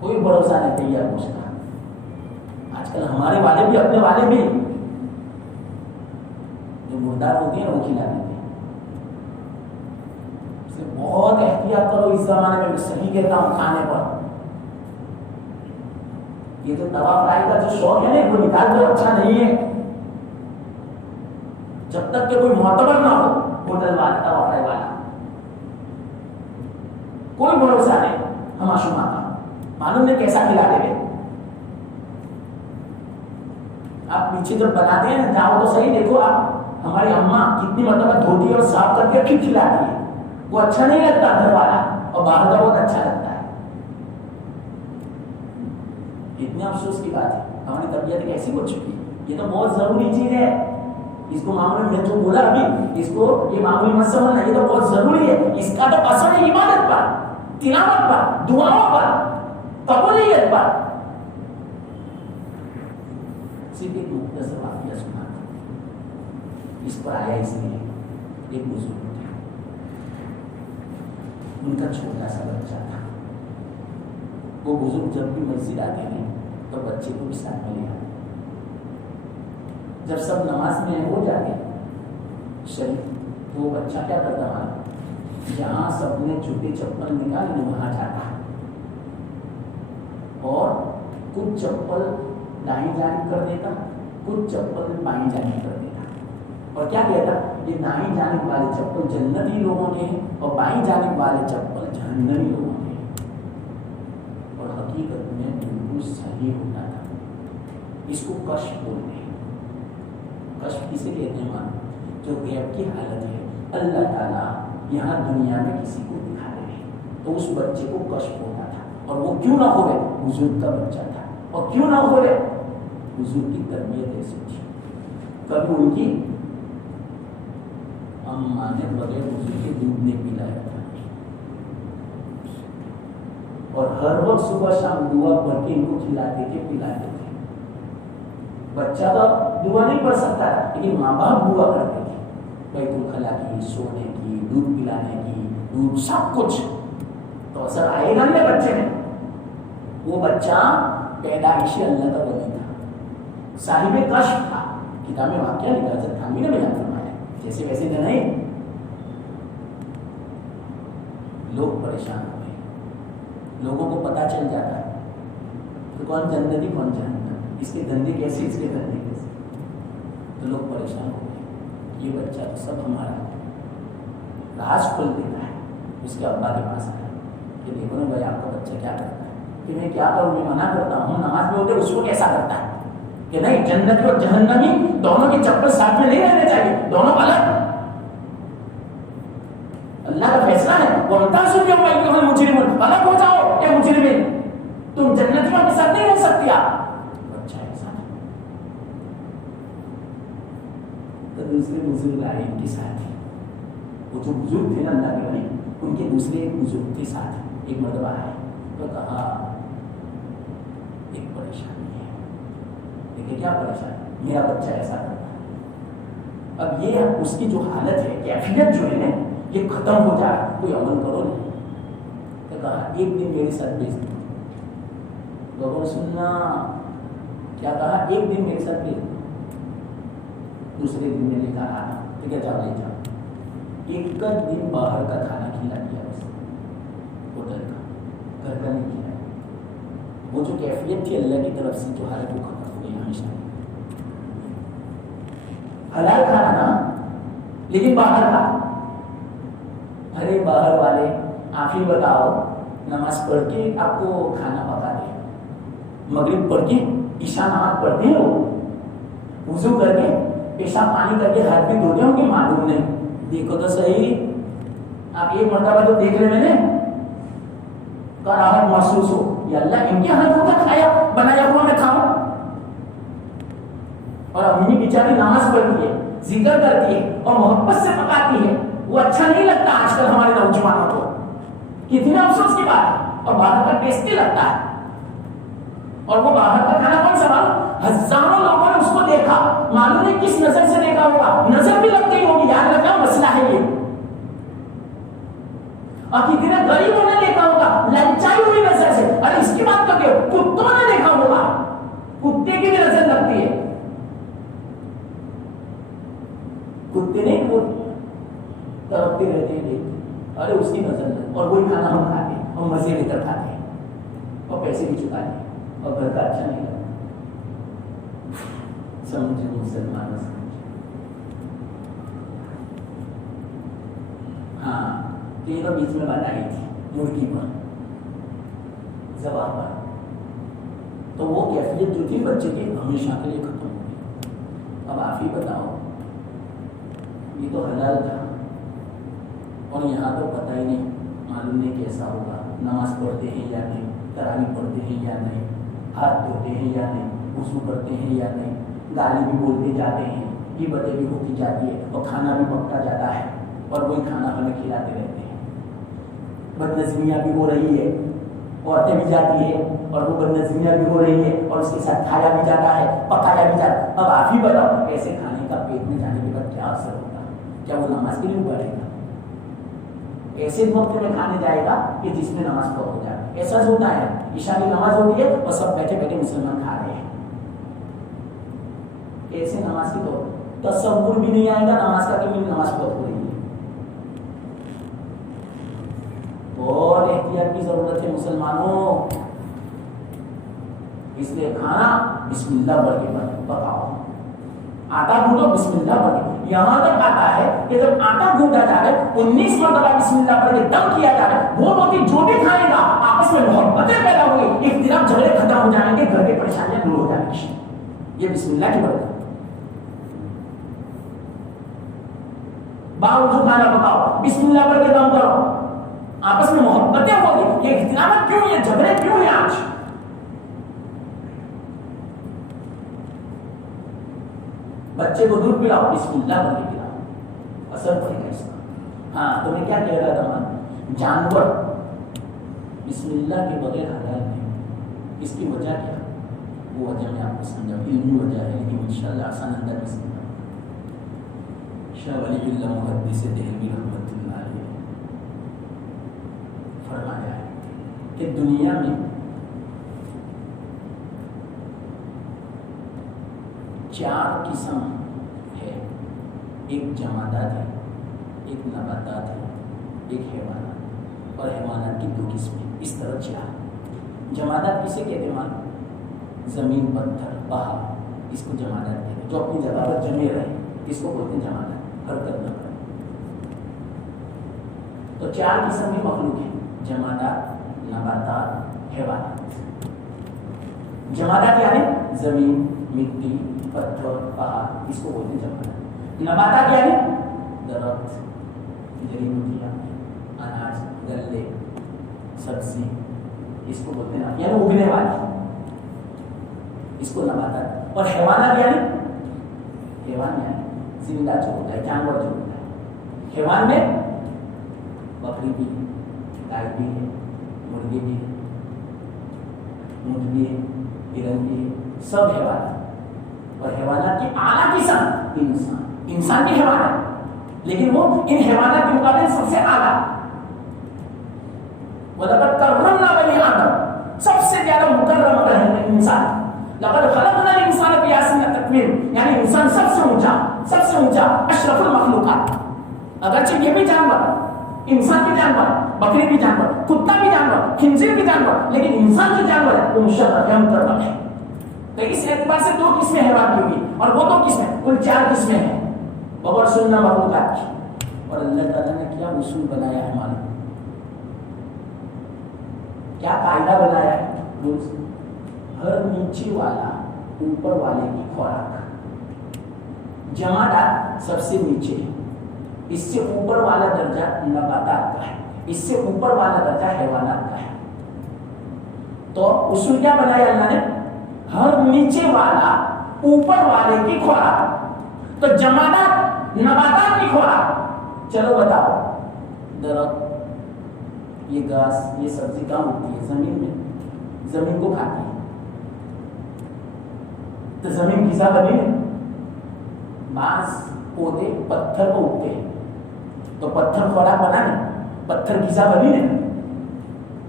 کوئی بھروسہ نہیں تیار گوشت کا. آج کل ہمارے والے بھی اپنے والے بھی جو مردار ہوتے ہیں وہ کھلا دیتے ہیں. اس لیے بہت احتیاط کرو اس زمانے میں. صحیح کہتا ہوں کھانے پر یہ جو توا فرائی کا جو شوق ہے نا وہ نکال دو، اچھا نہیں ہے. جب تک کہ کوئی معتبر نہ ہو ہوٹل والا توا فرائی والا، کوئی بھروسہ نہیں. ہم آشوما کا معلوم نہیں کیسا کھلا دے گے. آپ پیچھے جب بناتے ہیں جاؤ تو صحیح دیکھو آپ ہماری اماں کتنی مرتبہ دھوتی ہے اور صاف کر کے پھر کھلاتی ہے. وہ اچھا نہیں لگتا گھر والا، اور باہر کا بہت اچھا لگتا ہے. اتنے افسوس کی بات ہے ہماری طبیعت کیسی ہو چکی ہے. یہ تو بہت ضروری چیز ہے. اس کو معمولی میں جو بولا ابھی، اس کو یہ معمولی مت سمجھنا، یہ تو بہت ضروری ہے. اس کا تو اثر ہے عبادت پر، تلاوت پر، دعاؤں پر، قبولیت پر. صرف ایک مختصر واقعہ سنا اس پر آیا. اس لیے ایک بزرگ تھے، ان کا چھوٹا سا بچہ تھا. وہ بزرگ جب بھی مسجد آتے ہیں تو بچے کو بھی ساتھ میں لے آتے. جب سب نماز میں ہو جاتے شریف تو وہ بچہ کیا کرتا ہے، جہاں سب نے جوتے چپل نکالی وہاں جاتا اور کچھ چپل دائیں جانب کر دیتا، کچھ چپل بائیں جانب کر دیتا. اور کیا کہتا، یہ دائیں جانب والے چپل جنتی لوگوں کے ہیں اور بائیں جانب والے چپل جہنمی لوگوں کے ہیں. اور حقیقت میں بالکل صحیح ہوتا تھا. اس کو کشف بولتے ہیں. کشف کسے کہتے ہیں؟ جو غیب کی حالت ہے اللہ تعالیٰ یہاں دنیا میں کسی کو دکھا دے رہے. تو اس بچے کو کشف ہوتا تھا. اور وہ کیوں نہ ہوئے، بزرگ کا بچہ تھا. اور کیوں نہ ہوئے، بزرگ کی تربیت ایسی تھی. کبھی ان کی اماں نے بغیر بزرگ کے دودھ نہیں پلایا تھا. اور ہر وقت صبح شام دعا پڑھ کے ان کو کھلاتے تھے پلاتے تھے. بچہ تو دعا نہیں پڑھ سکتا لیکن ماں باپ دعا کرتے تھے. بیت الخلا کی، سونے کی، دودھ پلانے کی، دودھ سب کچھ. تو اثر آئے گا نا بچے میں. وہ بچہ پیدائشی اللہ کا ولی تھا، صاحب کشف تھا. کتاب میں واقعہ لکھا حضرت تھانوی نے بیان فرمایا. جیسے ویسے تو نہیں. لوگ پریشان ہو گئے. لوگوں کو پتا چل جاتا ہے تو کون جنتی کون جہنم، اس کے دھندے کیسے، اس کے دھندے کیسے. تو لوگ پریشان ہو گئے. یہ بچہ تو سب ہمارا راز کھول دیتا ہے. اس کے ابا کے پاس آیا کہ دیکھو نا بھائی آپ کا بچہ کیا کرتا ہے. کہ میں کیا کروں، میں منع کرتا ہوں نماز میں ہوتے اس کو کیسا کرتا ہے. کہ نہیں، جنتی اور جہنمی دونوں کی چپل ساتھ میں نہیں رہنے چاہیے، دونوں الگ. اللہ کا فیصلہ ہے. مجرمون الگ ہو جاؤ اے مجرمین، تم جنتیوں کے ساتھ نہیں رہ سکتی. آپ اچھا ایسا نہیں. تو دوسرے بزرگ آئے ان کے ساتھ. وہ جو بزرگ تھے نا اللہ کے ولی، ان کے دوسرے ایک بزرگ کے ساتھ ایک مرتبہ آئے تو کہا ایک پریشانی ہے. دیکھیں کیا پریشانی، میرا بچہ ایسا کرتا ہے. اب یہ اس کی جو حالت ہے، کیفیت جو ہے نا، یہ ختم ہو جائے، کوئی عمل کرو نہیں. تو کہا ایک دن میرے ساتھ بھیج دو. لوگوں نے سننا کیا کہا، ایک دن میرے ساتھ بھیج دو. دوسرے دن میں لے کر آنا. ٹھیک ہے جاؤ لے جاؤ. ایک دن باہر کا کھانا کھلا دیا بس، ہوٹل کا، گھر کا نہیں کھلایا. وہ جو کیفیت تھی اللہ کی طرف سے جو حالت وہ ختم ہو گئی ہمیشہ. حلال کھانا نا لیکن باہر کا. ارے باہر والے آپ ہی بتاؤ، نماز پڑھ کے آپ کو کھانا پکا دے، مغرب پڑھ کے عشاء نماز پڑھتے ہیں، وہ وضو کر کے پیشاب پانی کر کے ہاتھ بھی دھوتے ہوں گے، معلوم نہیں. دیکھو تو صحیح آپ ایک مرتبہ جو دیکھ رہے ہیں کراہت محسوس ہو، یا اللہ ان کے ہاتھوں کا کھایا بنایا ہوا میں کھاؤں؟ اور امی بیچاری نماز پڑھتی ہے، ذکر کرتی ہے اور محبت سے پکاتی ہے، وہ اچھا نہیں لگتا آج کل ہمارے نوجوانوں کو؟ کتنے افسوس کی بات ہے. اور باہر کا ٹیسٹی لگتا ہے، اور وہ باہر کا کھانا کون سا؟ ہزاروں لوگوں نے اس کو دیکھا، معلوم نہیں کس نظر سے دیکھا ہوگا، نظر بھی لگتی ہوگی، یاد رکھنا مسئلہ ہے یہ. اور کتنے غریبوں نے دیکھا ہوگا للچائی ہوئی نظر سے. ارے اس کی بات کرتے ہو، کتوں نے دیکھا ہوگا، کتے کی بھی نظر لگتی ہے. کتے نہیں تڑپتے رہتے ہیں دیکھتے، ارے اس کی نظر لگ، اور وہی کھانا ہم کھاتے ہیں اور مزے لے کر کھاتے ہیں اور پیسے بھی چکاتے ہیں اور گھر کا اچھا نہیں لگتا. سمجھے مسلمان سمجھے. ہاں تو یہ تو بیچ میں بات آئی تھی مرغی پر، زبان پر، تو وہ کیفیت جو تھی بچے کی ہمیشہ کے لیے ختم ہو گئی. اب آپ ہی بتاؤ، یہ تو حلال تھا اور یہاں تو پتہ ہی نہیں، معلوم نہیں کیسا ہوگا، نماز پڑھتے ہیں یا نہیں، تراویح پڑھتے ہیں یا نہیں، ہاتھ دھوتے ہیں یا نہیں، وضو کرتے ہیں یا نہیں، گالی بھی بولتے جاتے ہیں، غیبتیں بھی ہوتی جاتی ہے اور کھانا بھی پکتا جاتا ہے اور وہی کھانا ہمیں کھلاتے رہتے ہیں. بد نظمیاں بھی ہو رہی ہے، عورتیں بھی جاتی ہے اور وہ بد نظمیاں بھی ہو رہی ہے اور اس کے ساتھ کھایا بھی جاتا ہے، پکایا بھی جاتا ہے. اب آپ ہی بتاؤ ایسے کھانے کا پیٹ میں جانے کے بعد کیا اثر ہوگا؟ کیا وہ نماز کے لیے بیٹھے گا؟ ایسے وقت میں کھانے جائے گا کہ جس میں نماز پڑھ ہو جائے. ایسا ہوتا ہے، عشاء کی نماز ہوتی ہے اور سب بیٹھے بیٹھے مسلمان کھا رہے ہیں. ایسے نماز کی تو تصور بھی نہیں آئے گا نماز کا کہ میری نماز پڑھ ہو رہی ہے. اور احتیاط کی ضرورت ہے مسلمانوں. اس لیے کھانا بسم اللہ پڑھ کے پکاؤ. آٹا گھونٹو بسم اللہ پڑھ کے. یہاں تک آتا ہے کہ جب آٹا گھونٹا جا رہا ہے 19 مرتبہ بسم اللہ پڑھ کے دم کیا جا رہا ہے، وہ روٹی جو بھی کھائے گا آپس میں محبتیں پیدا ہوئی، اختلاف جھگڑے ختم ہو جائیں گے، گھر کی پریشانیاں دور ہو جائیں گی. یہ بسم اللہ کی برکت. باوجود کھانا پکاؤ، بسم اللہ پڑھ کے دم کرو، آپس میں محبتیں ہوگی. یہ اختلافات کیوں ہیں، جھگڑے کیوں ہیں آج؟ بچے کو دودھ پلاؤ، بسم اللہ پڑھ کے پلاؤ، اثر پڑے گا اس کا. ہاں تو میں کیا کہہ رہا تھا، جانور بسم اللہ کے بغیر حلال نہیں. اس کی وجہ کیا؟ وہ وجہ میں آپ کو سمجھاؤں، علمی وجہ ہے لیکن انشاءاللہ آسان اندر میں سمجھاؤں. شاہ ولی اللہ محدث دہلوی رحمۃ اللہ علیہ فرمایا ہے کہ دنیا میں چار قسم ہے. ایک جمادات ہے، ایک نباتات ہے، ایک حیوانات. اور حیوانات کی 2 قسمیں. اس طرح 4. جمادات کسے کہتے ہیں؟ زمین، پتھر، پہاڑ، اس کو جمادات کہتے ہیں. جو اپنی جگہ پر جمے رہے اس کو بولتے ہیں جمادات، حرکت نہ کرے. تو 4 قسم کی مخلوق ہیں: جمادات، نباتات، حیوانات. جمادات یعنی زمین، مٹی، پتھر، پہاڑ، اس کو بولتے ہیں جمادات. نباتات یعنی درخت، جڑی بوٹیاں، اناج، گلے، سبزی، اس کو بولتے ہیں یعنی اگنے والی، اس کو نباتات. اور حیوانات یعنی حیوان یعنی زندہ جو ہوتا ہے، جانور جو ہوتا ہے. حیوان میں بکری بھی ہے، گائے بھی ہے، مرغی بھی ہے، اونٹ بھی ہے، ہرن بھی ہے، سب حیوانات. اور حیوانات کی اعلیٰ قسم انسان. انسان بھی حیوان ہے لیکن وہ ان حیوانات کے مقابلے سب سے اعلیٰ. وَلَقَدْ كَرَّمْنَا بَنِي آدَمَ، سب سے زیادہ مکرم ہے انسان. لَقَدْ خَلَقْنَا الْإِنسَانَ فِي أَحْسَنِ تَقْوِيمٍ، یعنی انسان سب سے اونچا اشرف المخلوقات. اگرچہ یہ بھی جانور، انسان بھی جانور، بکری بھی جانور، کتا بھی جانور، خنزیر بھی جانور، لیکن انسان جو جانور ہے وہ مشرف ہے، مکرم ہے. تو اس اعتبار سے 2 قسمیں حیوان کی ہوئی اور وہ 2 قسمیں، کل 4 قسمیں ہیں بغیر سننا مخلوقات کی. اور اللہ تعالیٰ نے کیا اصول بنایا ہے، معلوم کیا قاعدہ بنایا ہے؟ ہر نیچے والا اوپر والے کی خوراک. جمادات سب سے نیچے ہے اس سے اوپر والا درجہ نباتات کا ہے، اس سے اوپر والا درجہ حیوانات کا ہے. تو اصول کیا بنایا اللہ نے؟ ہر نیچے والا اوپر والے کی خوراک. تو جمادات نباتات کی خوراک. چلو بتاؤ، درخت، یہ گھاس، یہ سبزی کہاں ہوتی ہے؟ زمین میں، زمین کو کھاتی ہے. تو زمین غذا بنی ہے. بعض پودے پتھر کو اگتے ہیں تو پتھر خوراک بنا نہیں، پتھر غذا بنی نہیں.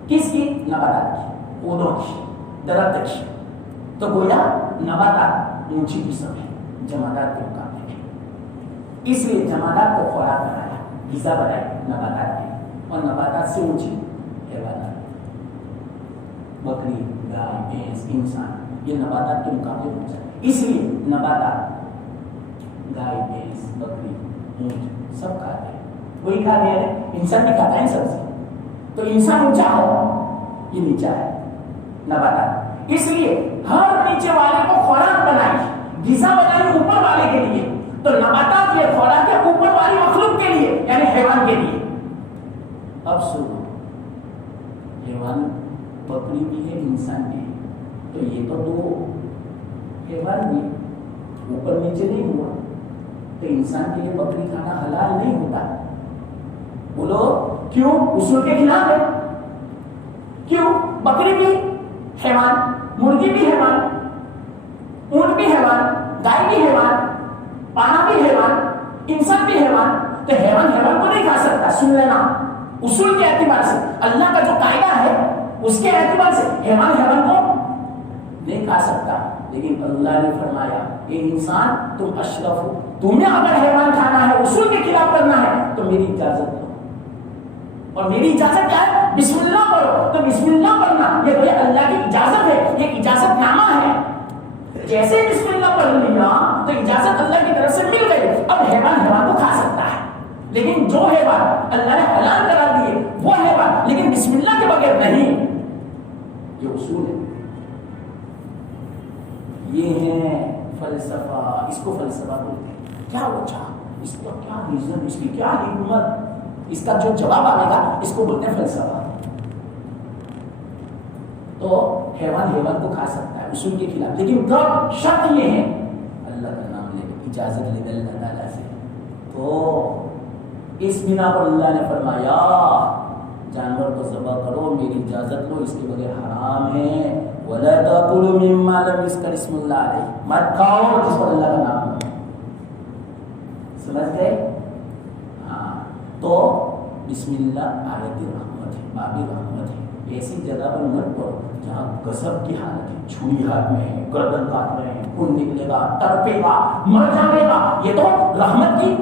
کس کی؟ نباتات کی، پودوں کی، درخت کی. تو گویا نباتات اونچی قسم ہے جمادات کے مقابلے میں. اس لیے جمادات کو خوراک بنایا، غذا بنایا نباتات کی، اور نباتات سے اونچی حیوانات. بکری، گائے، بھینس، انسان، یہ نباتات کے مقابلے میں. اس لیے نباتات گائے، بھینس، بکری، اونٹ سب کھاتے ہیں. وہی کھاتے ہیں، انسان بھی کھاتا ہے سبزی. تو انسان اونچا ہو، یہ نیچا ہے نباتات. اس لیے ہر نیچے والے کو خوراک بنائی، غذا بنائی اوپر والے کے لیے. تو نباتات یہ خوراک ہے اوپر والی مخلوق کے لیے، یعنی حیوان کے لیے. اب سنو، حیوان بکری بھی ہے، انسان بھی ہے. تو یہ تو دو حیوان بھی اوپر نیچے نہیں ہوا. تو انسان کے لیے بکری کھانا حلال نہیں ہوتا. بولو کیوں؟ اصول کے خلاف ہے. کیوں؟ بکری بھی حیوان، مرغی بھی حیوان، اونٹ بھی حیوان، گائے بھی حیوان، پانا بھی حیوان، انسان بھی حیوان. تو حیوان حیوان کو نہیں کھا سکتا. سن لینا، اصول کے اعتبار سے اللہ کا جو قاعدہ ہے اس کے اعتبار سے حیوان حیوان کو نہیں کھا سکتا. لیکن اللہ نے فرمایا اے انسان تم اشرف ہو، تمہیں اگر حیوان کھانا ہے، اصول کے خلاف کرنا ہے تو میری اجازت دو. اور میری اجازت کیا ہے؟ بسم اللہ پڑھو. تو بسم اللہ پڑھنا یہ اللہ کی اجازت ہے، یہ اجازت نامہ ہے. جیسے بسم اللہ پڑھ لیا تو اجازت اللہ کی طرف سے مل گئی. اب حیوان حیوان کو کھا سکتا ہے. لیکن جو حیوان اللہ نے حلال قرار دیے وہ حیوان، لیکن بسم اللہ کے بغیر نہیں. یہ اصول ہے. یہ ہے فلسفہ، اس کو فلسفہ بولتے ہیں. کیا وجہ، اس کا کیا ریزن، اس کی کیا حکمت، اس کا جو جواب آئے گا اس کو بولتے ہیں فلسفہ. تو حیوان حیوان کو کھا سکتا ہے اصول کے خلاف، لیکن کب؟ شرط یہ ہے اللہ کا نام لے کے، اجازت لے اللہ تعالیٰ سے. تو اس بنا پر اللہ نے فرمایا جانور کو ذبح کرو، میری اجازت لو، اس کے بغیر حرام ہے. وَلَا تَأْكُلُوا مِمَّا لَمْ يُذْكَرِ اسْمُ اللَّهِ عَلَيْهِ، مت کھاؤ جس پر اللہ کا نام ہو. سمجھ گئے؟ ہاں. تو بسم اللہ آیت رحمت ہے، باب رحمت ہے. ایسی جگہ پر مت پڑھو جہاں غضب کی حالت ہے، چھری ہاتھ میں ہے، گردن کاٹ رہے ہیں، خون نکلے گا، تڑپے گا، مر جائے گا. یہ تو رحمت کی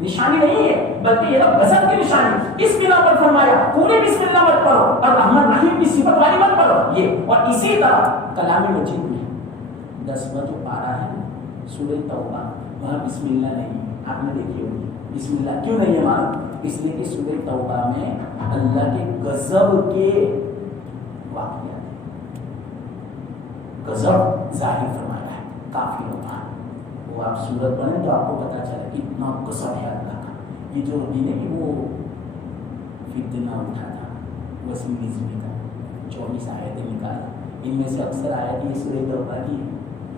نشانی نہیں ہے، بلکہ یہ تو غضب کی نشانی. اس بنا پر فرمایا پورے بسم اللہ مت پڑھو، اور رحمت رحیم کی صفت والی مت پڑھو. یہ اور اسی طرح کلام مجید میں 10واں جو پارہ ہے سورہ توبہ، وہاں بسم اللہ نہیں. آپ نے دیکھی ہوگی بسم اللہ کیوں نہیں ہے معلوم؟ اس لیے کہ سورہ توبہ میں اللہ کے غضب کے واقعات، غضب ظاہر فرمایا ہے کافی ہوتا ہے. وہ آپ سورت پڑھیں تو آپ کو پتا چلا کہ اتنا غصب ہے اللہ کا. یہ جو ابھی کہ وہ فتنہ اٹھا تھا، وسیم رضوی کا 24 آیتیں نکالا، ان میں سے اکثر آیت یہ سورہ توبہ کی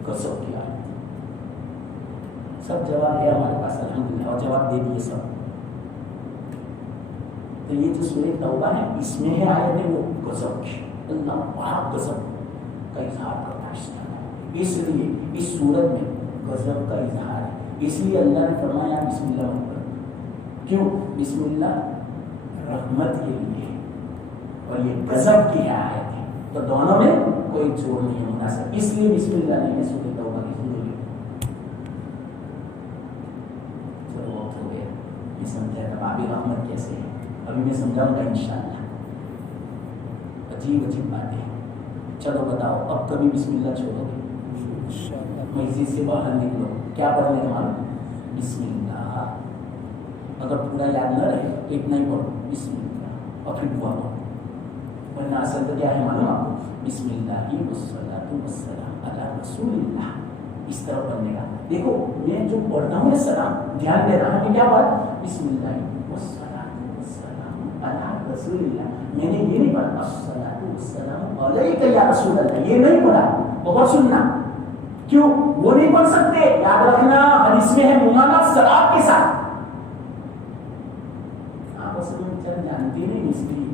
غصب کی آیت. سب جواب ہے ہمارے پاس الحمدللہ، اور جواب دے دیے سب. تو یہ جو سورہ توبہ ہے اس میں ہے آیتیں وہ غضب کی. اللہ بڑا غضب کا اظہار کرتا ہے، اس لیے اس صورت میں غضب کا اظہار ہے. اس لیے اللہ نے فرمایا بسم اللہ مت. کیوں؟ بسم اللہ رحمت کے لیے اور یہ غضب کی آیت ہے. تو دونوں میں کوئی جوڑ نہیں ہے مناسب، اس لیے بسم اللہ نہیں ہے سورہ توبہ کی ضروری. چلو وقت ہو گیا، یہ سمجھا تھا باب رحمت کیسے ہے، ابھی میں سمجھاؤں گا انشاءاللہ. عجیب عجیب باتیں. چلو بتاؤ اب کبھی بسم اللہ چھوڑو گے؟ مسجد سے باہر نکلو کیا پڑھنے کا معلوم؟ بسم اللہ. اگر پورا یاد نہ رہے تو اتنا ہی پڑھو بسم اللہ، اور پھر دعا پڑھو. ورنہ اصل تو کیا ہے معلوم آپ کو؟ بسم اللہ والصلاۃ والسلام علی رسول اللہ. اس طرح پڑھنے کا. دیکھو میں جو پڑھتا ہوں نا سلام دھیان دے رہا ہوں میں کیا پڑھا بسم اللہ والصلاۃ والسلام علی رسول اللہ. میں نے یہ نہیں پڑھا الصلاۃ والسلام علیک یا رسول اللہ, یہ نہیں پڑھا. بہت سننا کیوں وہ نہیں پڑھ سکتے, یاد رکھنا حدیث میں ہے ممانعت صلاۃ کے ساتھ. آپس میں چل جانتے نہیں اس لیے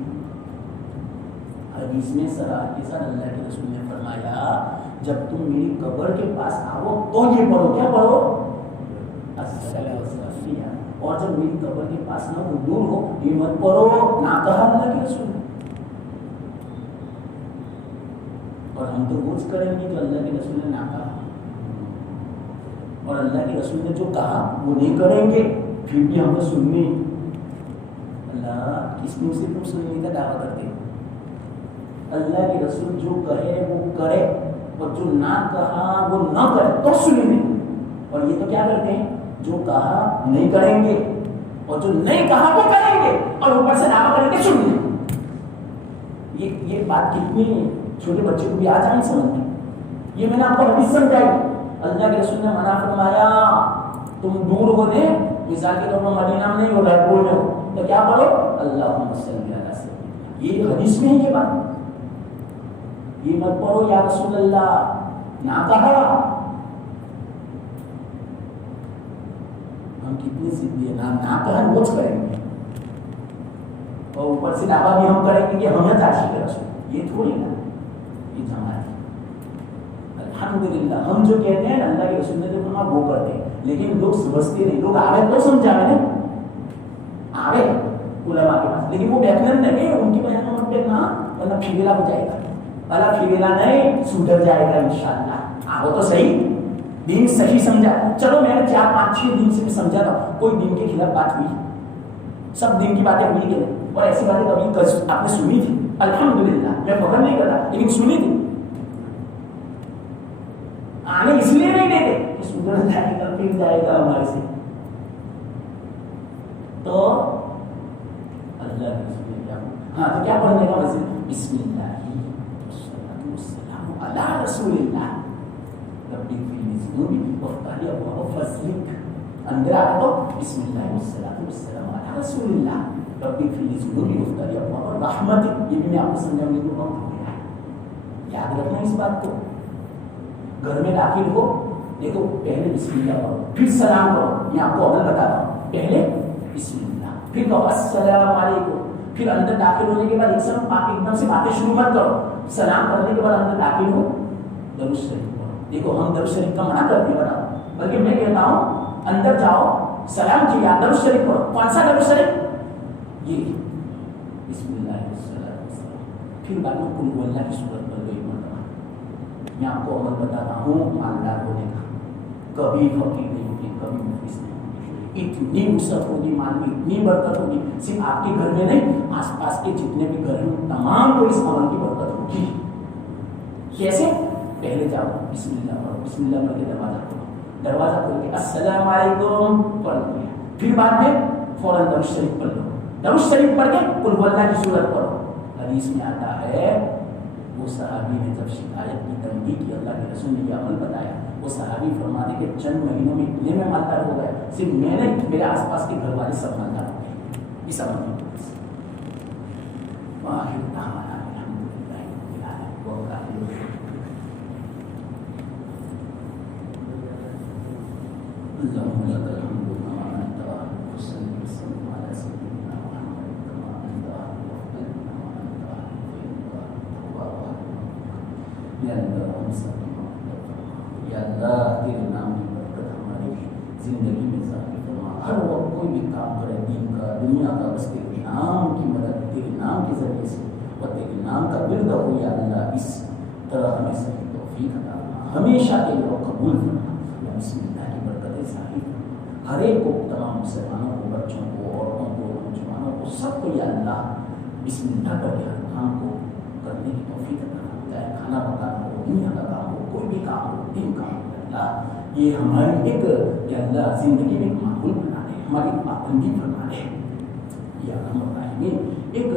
حدیث میں صلاۃ کے ساتھ اللہ کے رسول نے فرمایا جب تم میری قبر کے پاس آؤ تو یہ پڑھو. کیا پڑھو الصلاۃ والسلام. اور جب میری قبر کے پاس نہ وہ دور ہو یہ مت پڑھو, نہ کہا اللہ کے رسول نے. اور ہم تو روز کریں گے جو اللہ کے رسول نے نہ کہا, اور اللہ کے رسول نے جو کہا وہ نہیں کریں گے پھر بھی ہم کو سننی. اللہ کس منہ سے تم سننے کا دعویٰ کرتے. اللہ کے رسول جو کہے وہ کرے اور جو نہ کہا وہ نہ کرے تو سنیں گے. اور یہ تو کیا کرتے ہیں جو کہا نہیں کریں گے اور جو نہیں کہا وہ کریں گے اور اوپر سے دعویٰ کریں گے سن لیں. یہ بات کتنی چھوٹے بچے کو بھی آ جائیں سمجھ میں. یہ میں نے آپ کو حدیث سمجھائی. اللہ کے رسول نے منع فرمایا تم دور ہو دے مثال کے طور پر مدینہ میں نہیں ہو رہا بول رہے ہو تو کیا پڑھو اللہم صلی علی سیدنا. یہ حدیث میں ہے یہ بات. یہ مت پڑھو یا رسول اللہ نہ کہا. ہم کتنی ضدی ہے, نہ کہا روز کریں گے اور اوپر سے دعویٰ بھی ہم کریں گے کہ ہمیں عاشق رسول. یہ تھوڑی نا یہ جماعت. الحمدللہ ہم جو کہتے ہیں اللہ کے رسول نے جو فرمایا وہ کرتے ہیں, لیکن لوگ سمجھتے نہیں. لوگ آوے تو سمجھا رہے ہیں آوے علماء کے پاس, لیکن وہ بیٹھنے نہیں ان کی بیان مت بیٹھنا ورنہ پھیریلا ہو جائے گا. والا پھیریلا نہیں سدھر جائے گا انشاءاللہ. آو تو صحیح دین صحیح سمجھا. چلو میں نے 4-5-6 دن سے سمجھا تھا کوئی دین کے خلاف بات ہوئی, سب دین کی باتیں ہوئی کہ اور ایسی باتیں کبھی آپ نے سنی تھی الحمدللہ. میں فخر نہیں کرتا لیکن سنی تھی. آنے اس لیے نہیں دیتے کہ سدھر جائے گا پھر جائے گا ہمارے سے. تو اللہ کے رسول نے کیا ہاں تو کیا پڑھنے کا ویسے بسم اللہ والصلاۃ والسلام علی رسول اللہ ربی فی ذنوبی واغفر لی وفضلک. اندر آ تو بسم اللہ والصلاۃ والسلام علی رسول اللہ ربی فی ذنوبی واغفر لی ورحمتک. یہ بھی میں آپ کو سمجھاؤں گی تو کم ہو گیا. یاد رکھنا اس بات کو. گھر میں داخل ہو دیکھو پہلے بسم اللہ پڑھو پھر سلام کرو. میں آپ کو عمل بتاتا ہوں. پہلے بسم اللہ پھر کہو السلام علیکم. پھر اندر داخل ہونے کے بعد ایک دم سے باتیں شروع مت کرو. سلام کرنے کے بعد اندر داخل ہو درود شریف پڑھو. دیکھو ہم درود شریف کا منع کرتے ہیں بتاؤ, بلکہ میں کہتا ہوں اندر جاؤ سلام کیا درود شریف پڑھو. کون سا درود شریف؟ یہ بسم اللہ والصلاۃ والسلام. پھر بعد میں قل هو اللہ کی صورت پڑھ گئی. میں آپ کو عمل بتاتا ہوں مالدار ہونے کا. کبھی فقیر نہیں ہوگی, کبھی مفلس نہیں ہوگی. اتنی وسعت ہوگی, مال میں اتنی برکت ہوگی, صرف آپ کے گھر میں نہیں آس پاس کے جتنے بھی گھر ہیں تمام کو اس عمل کی برکت ہوگی. کیسے؟ پہلے جاؤ بسم اللہ پڑھو. بسم اللہ پڑھ کے دروازہ کھولو. دروازہ کھول کے السلام علیکم پڑھ لیا. پھر بعد میں فوراً درود شریف پڑھ لو. درود شریف پڑھ کے قل هو اللہ کی سورت پڑھو. حدیث میں آتا ہے وہ صحابی نے جب شکایت کی تنبیہ کی اللہ کے رسول نے یہ عمل بتایا, وہ صحابی فرماتے کہ چند مہینوں میں اتنے میں مالدار ہو گئے, صرف میں نہیں میرے آس پاس کے گھر والے سب مالدار ہو گئے اس عمل میں. یا اللہ تیرے نام کی برکت ہماری زندگی میں ظاہر فرما. ہر وقت کوئی بھی کام کرے دین کا دنیا کا بس تیرے نام کی مدد تیرے نام کے ذریعے سے اور تیرے نام کا ورد ہو. یا اللہ اس طرح ہمیں صحیح توفیق عطا فرما. ہمیشہ کے لوگ قبول فرما. یا بسم اللہ کی برکتیں ظاہر فرما. ہر ایک کو تمام مسلمانوں کو بچوں کو عورتوں کو نوجوانوں کو سب کو یا اللہ بسم اللہ کر کے ہر کام کو کرنے کی توفیق عطا فرما. چاہے کھانا پکانا ہو, دنیا کا کام ہو, کوئی بھی کام ہو, دین کام ہو. اللہ یہ ہماری ایک یا اللہ زندگی میں معقول بنا دے, ہماری پابندی فرما دے. یا ہم ایک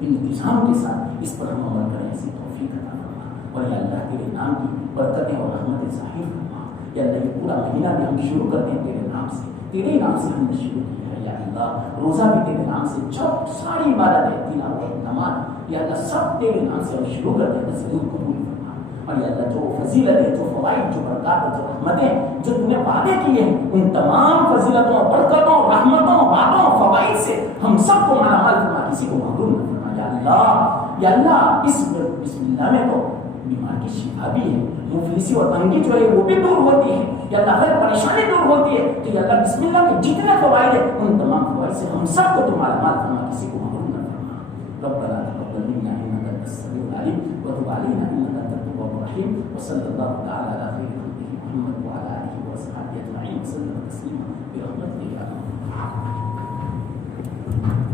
انتظام کے ساتھ اس پر ہم عمل کریں ایسی توفیق عطا فرما. اور یا اللہ تیرے نام کی برکتیں اور رحمتیں ظاہر فرما. یا اللہ یہ پورا مہینہ بھی ہم شروع کرتے ہیں تیرے نام سے، تیرے نام سے ہم نے شروع کیا ہے یا اللہ، روزہ بھی تیرے نام سے، جب ساری عبادتیں تلاوت نماز یا اللہ سب تیرے نام سے ہم شروع کرتے ہیں، ضرور قبول فرما، اور یا اللہ جو فضیلتیں، جو فوائد، جو برکات، جو رحمتیں جو تم نے وعدے کیے ہیں، ان تمام فضیلتوں، برکتوں، رحمتوں، وعدوں، فوائد سے ہم سب کو مالا مال فرما، کسی کو محروم نہ فرما یا اللہ۔ یا اللہ اس بسم اللہ میں تو بیمار کی شفا بھی ہے، مفلسی اور تنگی جو ہے وہ بھی دور ہوتی ہے یا اللہ، ہر پریشانی دور ہوتی ہے، تو یا اللہ بسم اللہ کے جتنے فوائد ہیں ان تمام فوائد سے ہم سب کو تم مالا مال فرما، کسی کو محروم نہ فرما۔ ربنا تقبل منا انك انت السميع العليم وتب علينا انك انت التواب الرحيم، وصلى الله تعالى على خير خلقه محمد وعلى اله وصحبه اجمعين وسلم تسليما برحمتك يا ارحم الراحمين۔